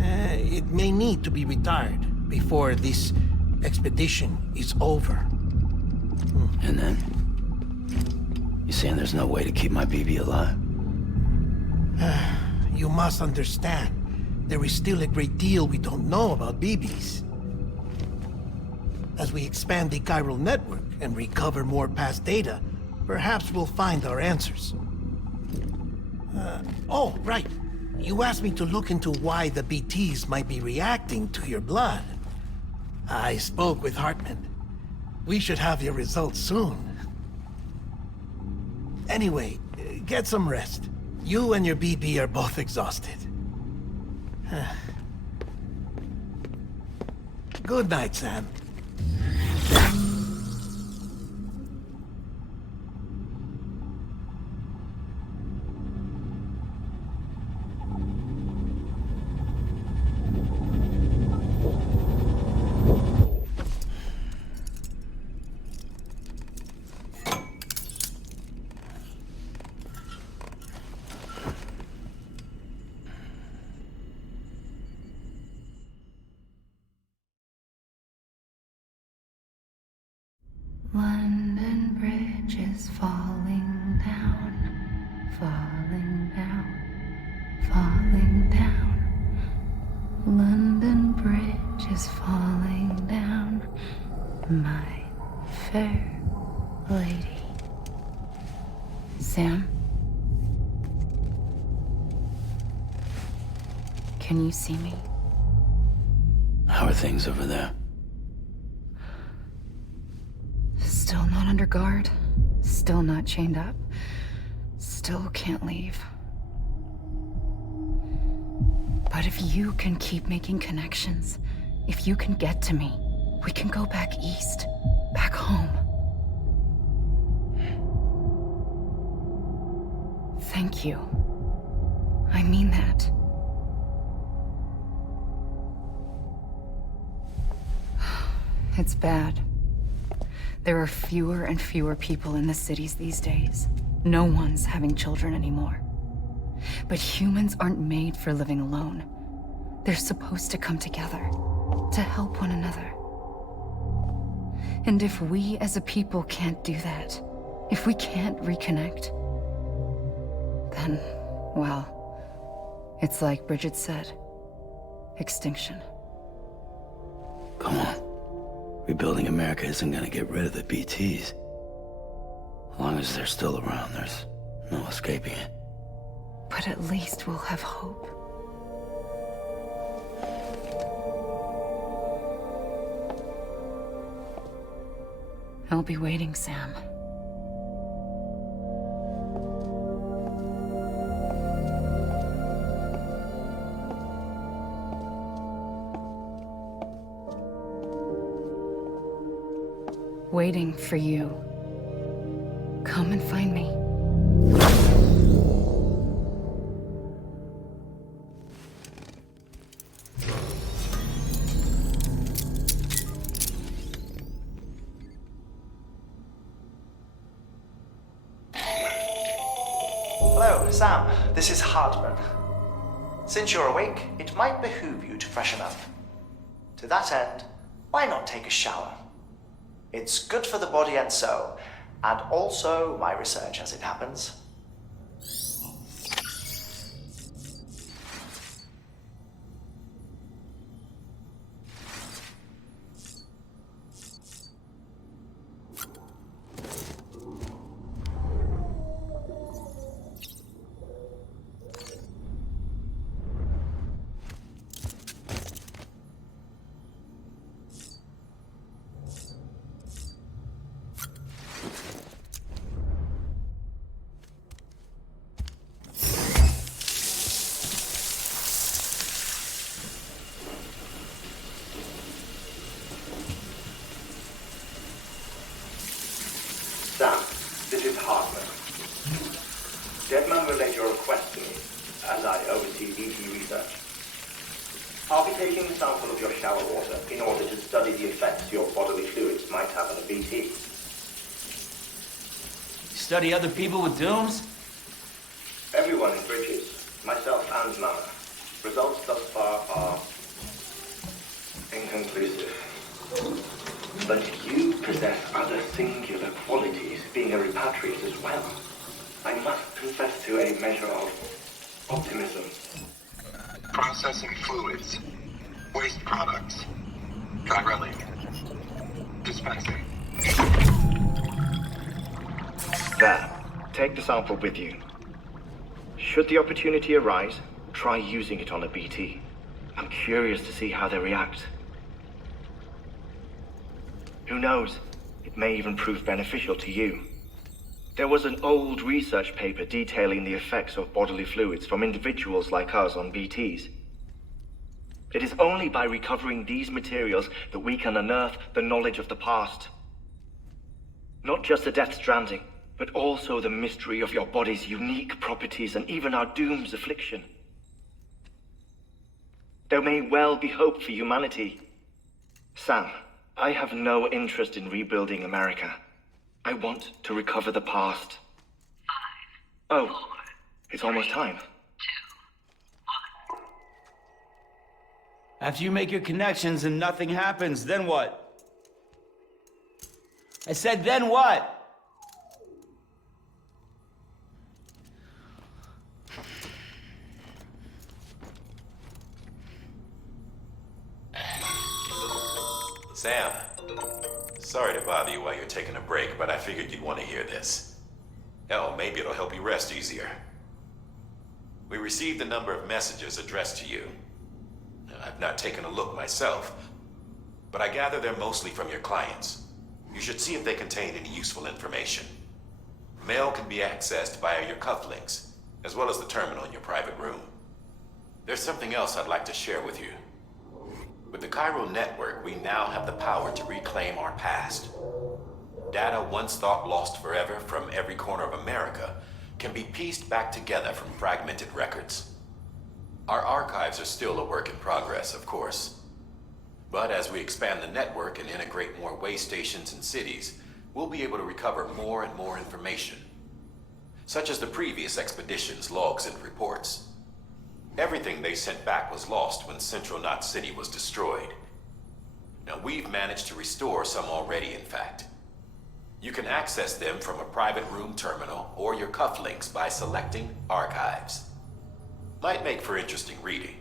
It may need to be retired before this expedition is over. And then? You saying there's no way to keep my BB alive? You must understand, there is still a great deal we don't know about BBs. As we expand the chiral network and recover more past data, perhaps we'll find our answers. Oh, right. You asked me to look into why the BTs might be reacting to your blood. I spoke with Hartman. We should have your results soon. Anyway, get some rest. You and your BB are both exhausted. Good night, Sam. London Bridge is falling down, falling down, falling down. London Bridge is falling down, my fair lady. Sam? Can you see me? How are things over there? Still not under guard, still not chained up, still can't leave. But if you can keep making connections, if you can get to me, we can go back east, back home. Thank you. I mean that. It's bad. There are fewer and fewer people in the cities these days. No one's having children anymore. But humans aren't made for living alone. They're supposed to come together, to help one another. And if we as a people can't do that, if we can't reconnect, then, well, it's like Bridget said, extinction. Come on. Rebuilding America isn't gonna get rid of the BTs. As long as they're still around, there's no escaping it. But at least we'll have hope. I'll be waiting, Sam. Waiting for you. Come and find me. Hello, Sam. This is Hardman. Since you're awake, it might behoove you to freshen up. To that end, why not take a shower? It's good for the body and soul, and also my research as it happens. Deadman relayed your request to me, as I oversee BT research. I'll be taking a sample of your shower water in order to study the effects your bodily fluids might have on a BT. Study other people with dooms? Everyone in Bridges, myself and Mama. Results thus far are inconclusive. But you possess other singular qualities, being a repatriate as well. I must confess to a measure of optimism. Processing fluids. Waste products. Chirelli. Dispensing. There. Take the sample with you. Should the opportunity arise, try using it on a BT. I'm curious to see how they react. Who knows? It may even prove beneficial to you. There was an old research paper detailing the effects of bodily fluids from individuals like us on BTs. It is only by recovering these materials that we can unearth the knowledge of the past. Not just the Death Stranding, but also the mystery of your body's unique properties and even our doom's affliction. There may well be hope for humanity. Sam, I have no interest in rebuilding America. I want to recover the past. 5, 4, it's almost time. After you make your connections and nothing happens, then what? I said, then what? Sam, sorry to bother you while you're taking a break, but I figured you'd want to hear this. Hell, maybe it'll help you rest easier. We received a number of messages addressed to you. I've not taken a look myself, but I gather they're mostly from your clients. You should see if they contain any useful information. Mail can be accessed via your cufflinks, as well as the terminal in your private room. There's something else I'd like to share with you. With the Chiral Network, we now have the power to reclaim our past. Data once thought lost forever from every corner of America can be pieced back together from fragmented records. Our archives are still a work in progress, of course. But as we expand the network and integrate more way stations and cities, we'll be able to recover more and more information, such as the previous expedition's logs and reports. Everything they sent back was lost when Central Knot City was destroyed. Now, we've managed to restore some already, in fact. You can access them from a private room terminal or your cufflinks by selecting Archives. Might make for interesting reading.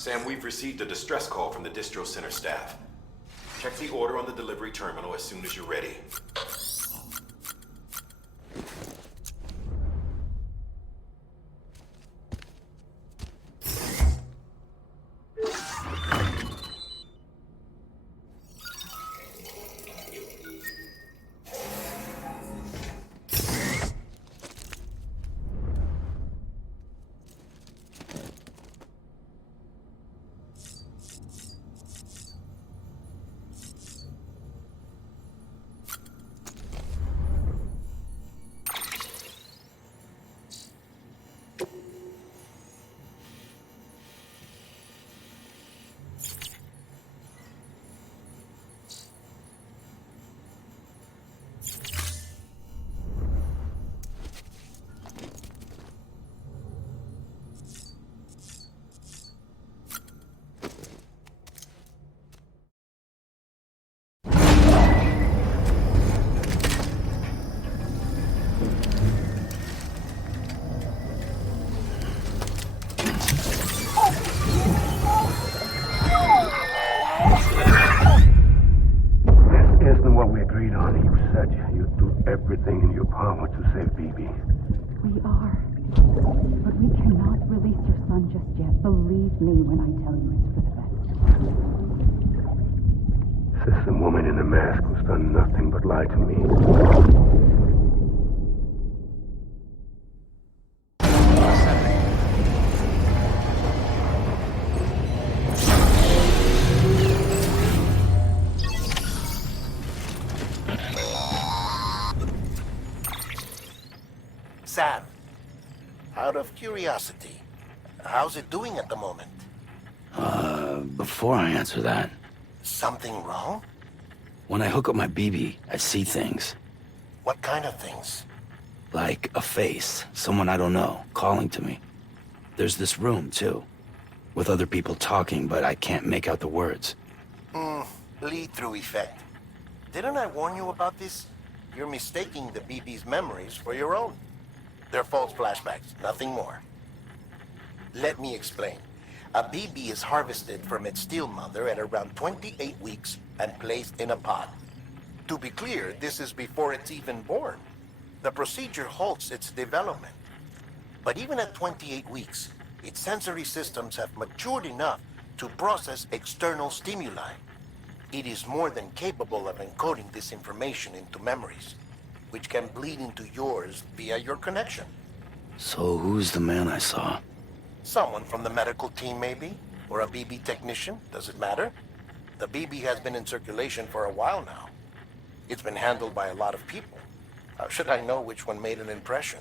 Sam, we've received a distress call from the distro center staff. Check the order on the delivery terminal as soon as you're ready. Everything in your power to save BB. We are. But we cannot release your son just yet. Believe me when I tell you it's for the best. System woman in the mask who's done nothing but lie to me. Sam, out of curiosity, how's it doing at the moment? Before I answer that, Something wrong? when I hook up my BB, I see things. What kind of things? Like a face, someone I don't know, calling to me. There's this room, too, with other people talking, but I can't make out the words. Lead-through effect. Didn't I warn you about this? You're mistaking the BB's memories for your own. They're false flashbacks, nothing more. Let me explain. A BB is harvested from its steel mother at around 28 weeks and placed in a pod. To be clear, this is before it's even born. The procedure halts its development. But even at 28 weeks, its sensory systems have matured enough to process external stimuli. It is more than capable of encoding this information into memories, which can bleed into yours via your connection. So who's the man I saw? Someone from the medical team, maybe? Or a BB technician? Does it matter? The BB has been in circulation for a while now. It's been handled by a lot of people. How should I know which one made an impression?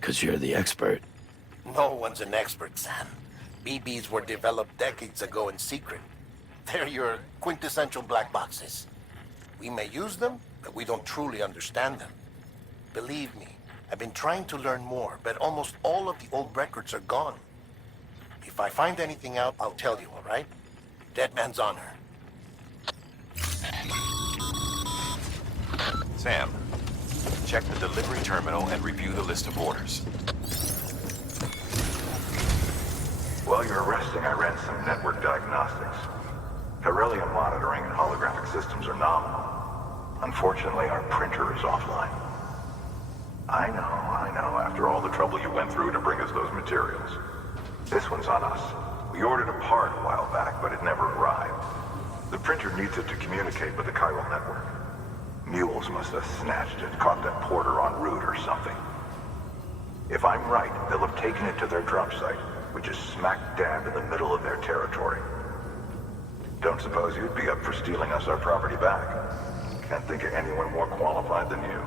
'Cause you're the expert. No one's an expert, Sam. BBs were developed decades ago in secret. They're your quintessential black boxes. We may use them, but we don't truly understand them. Believe me, I've been trying to learn more, but almost all of the old records are gone. If I find anything out, I'll tell you, all right? Dead man's honor. Sam, check the delivery terminal and review the list of orders. While you were resting, I ran some network diagnostics. Beryllium monitoring and holographic systems are nominal. Unfortunately, our printer is offline. I know, after all the trouble you went through to bring us those materials. This one's on us. We ordered a part a while back, but it never arrived. The printer needs it to communicate with the chiral network. Mules must have snatched it, caught that porter en route or something. If I'm right, they'll have taken it to their drop site, which is smack dab in the middle of their territory. Don't suppose you'd be up for stealing us our property back? Can't think of anyone more qualified than you.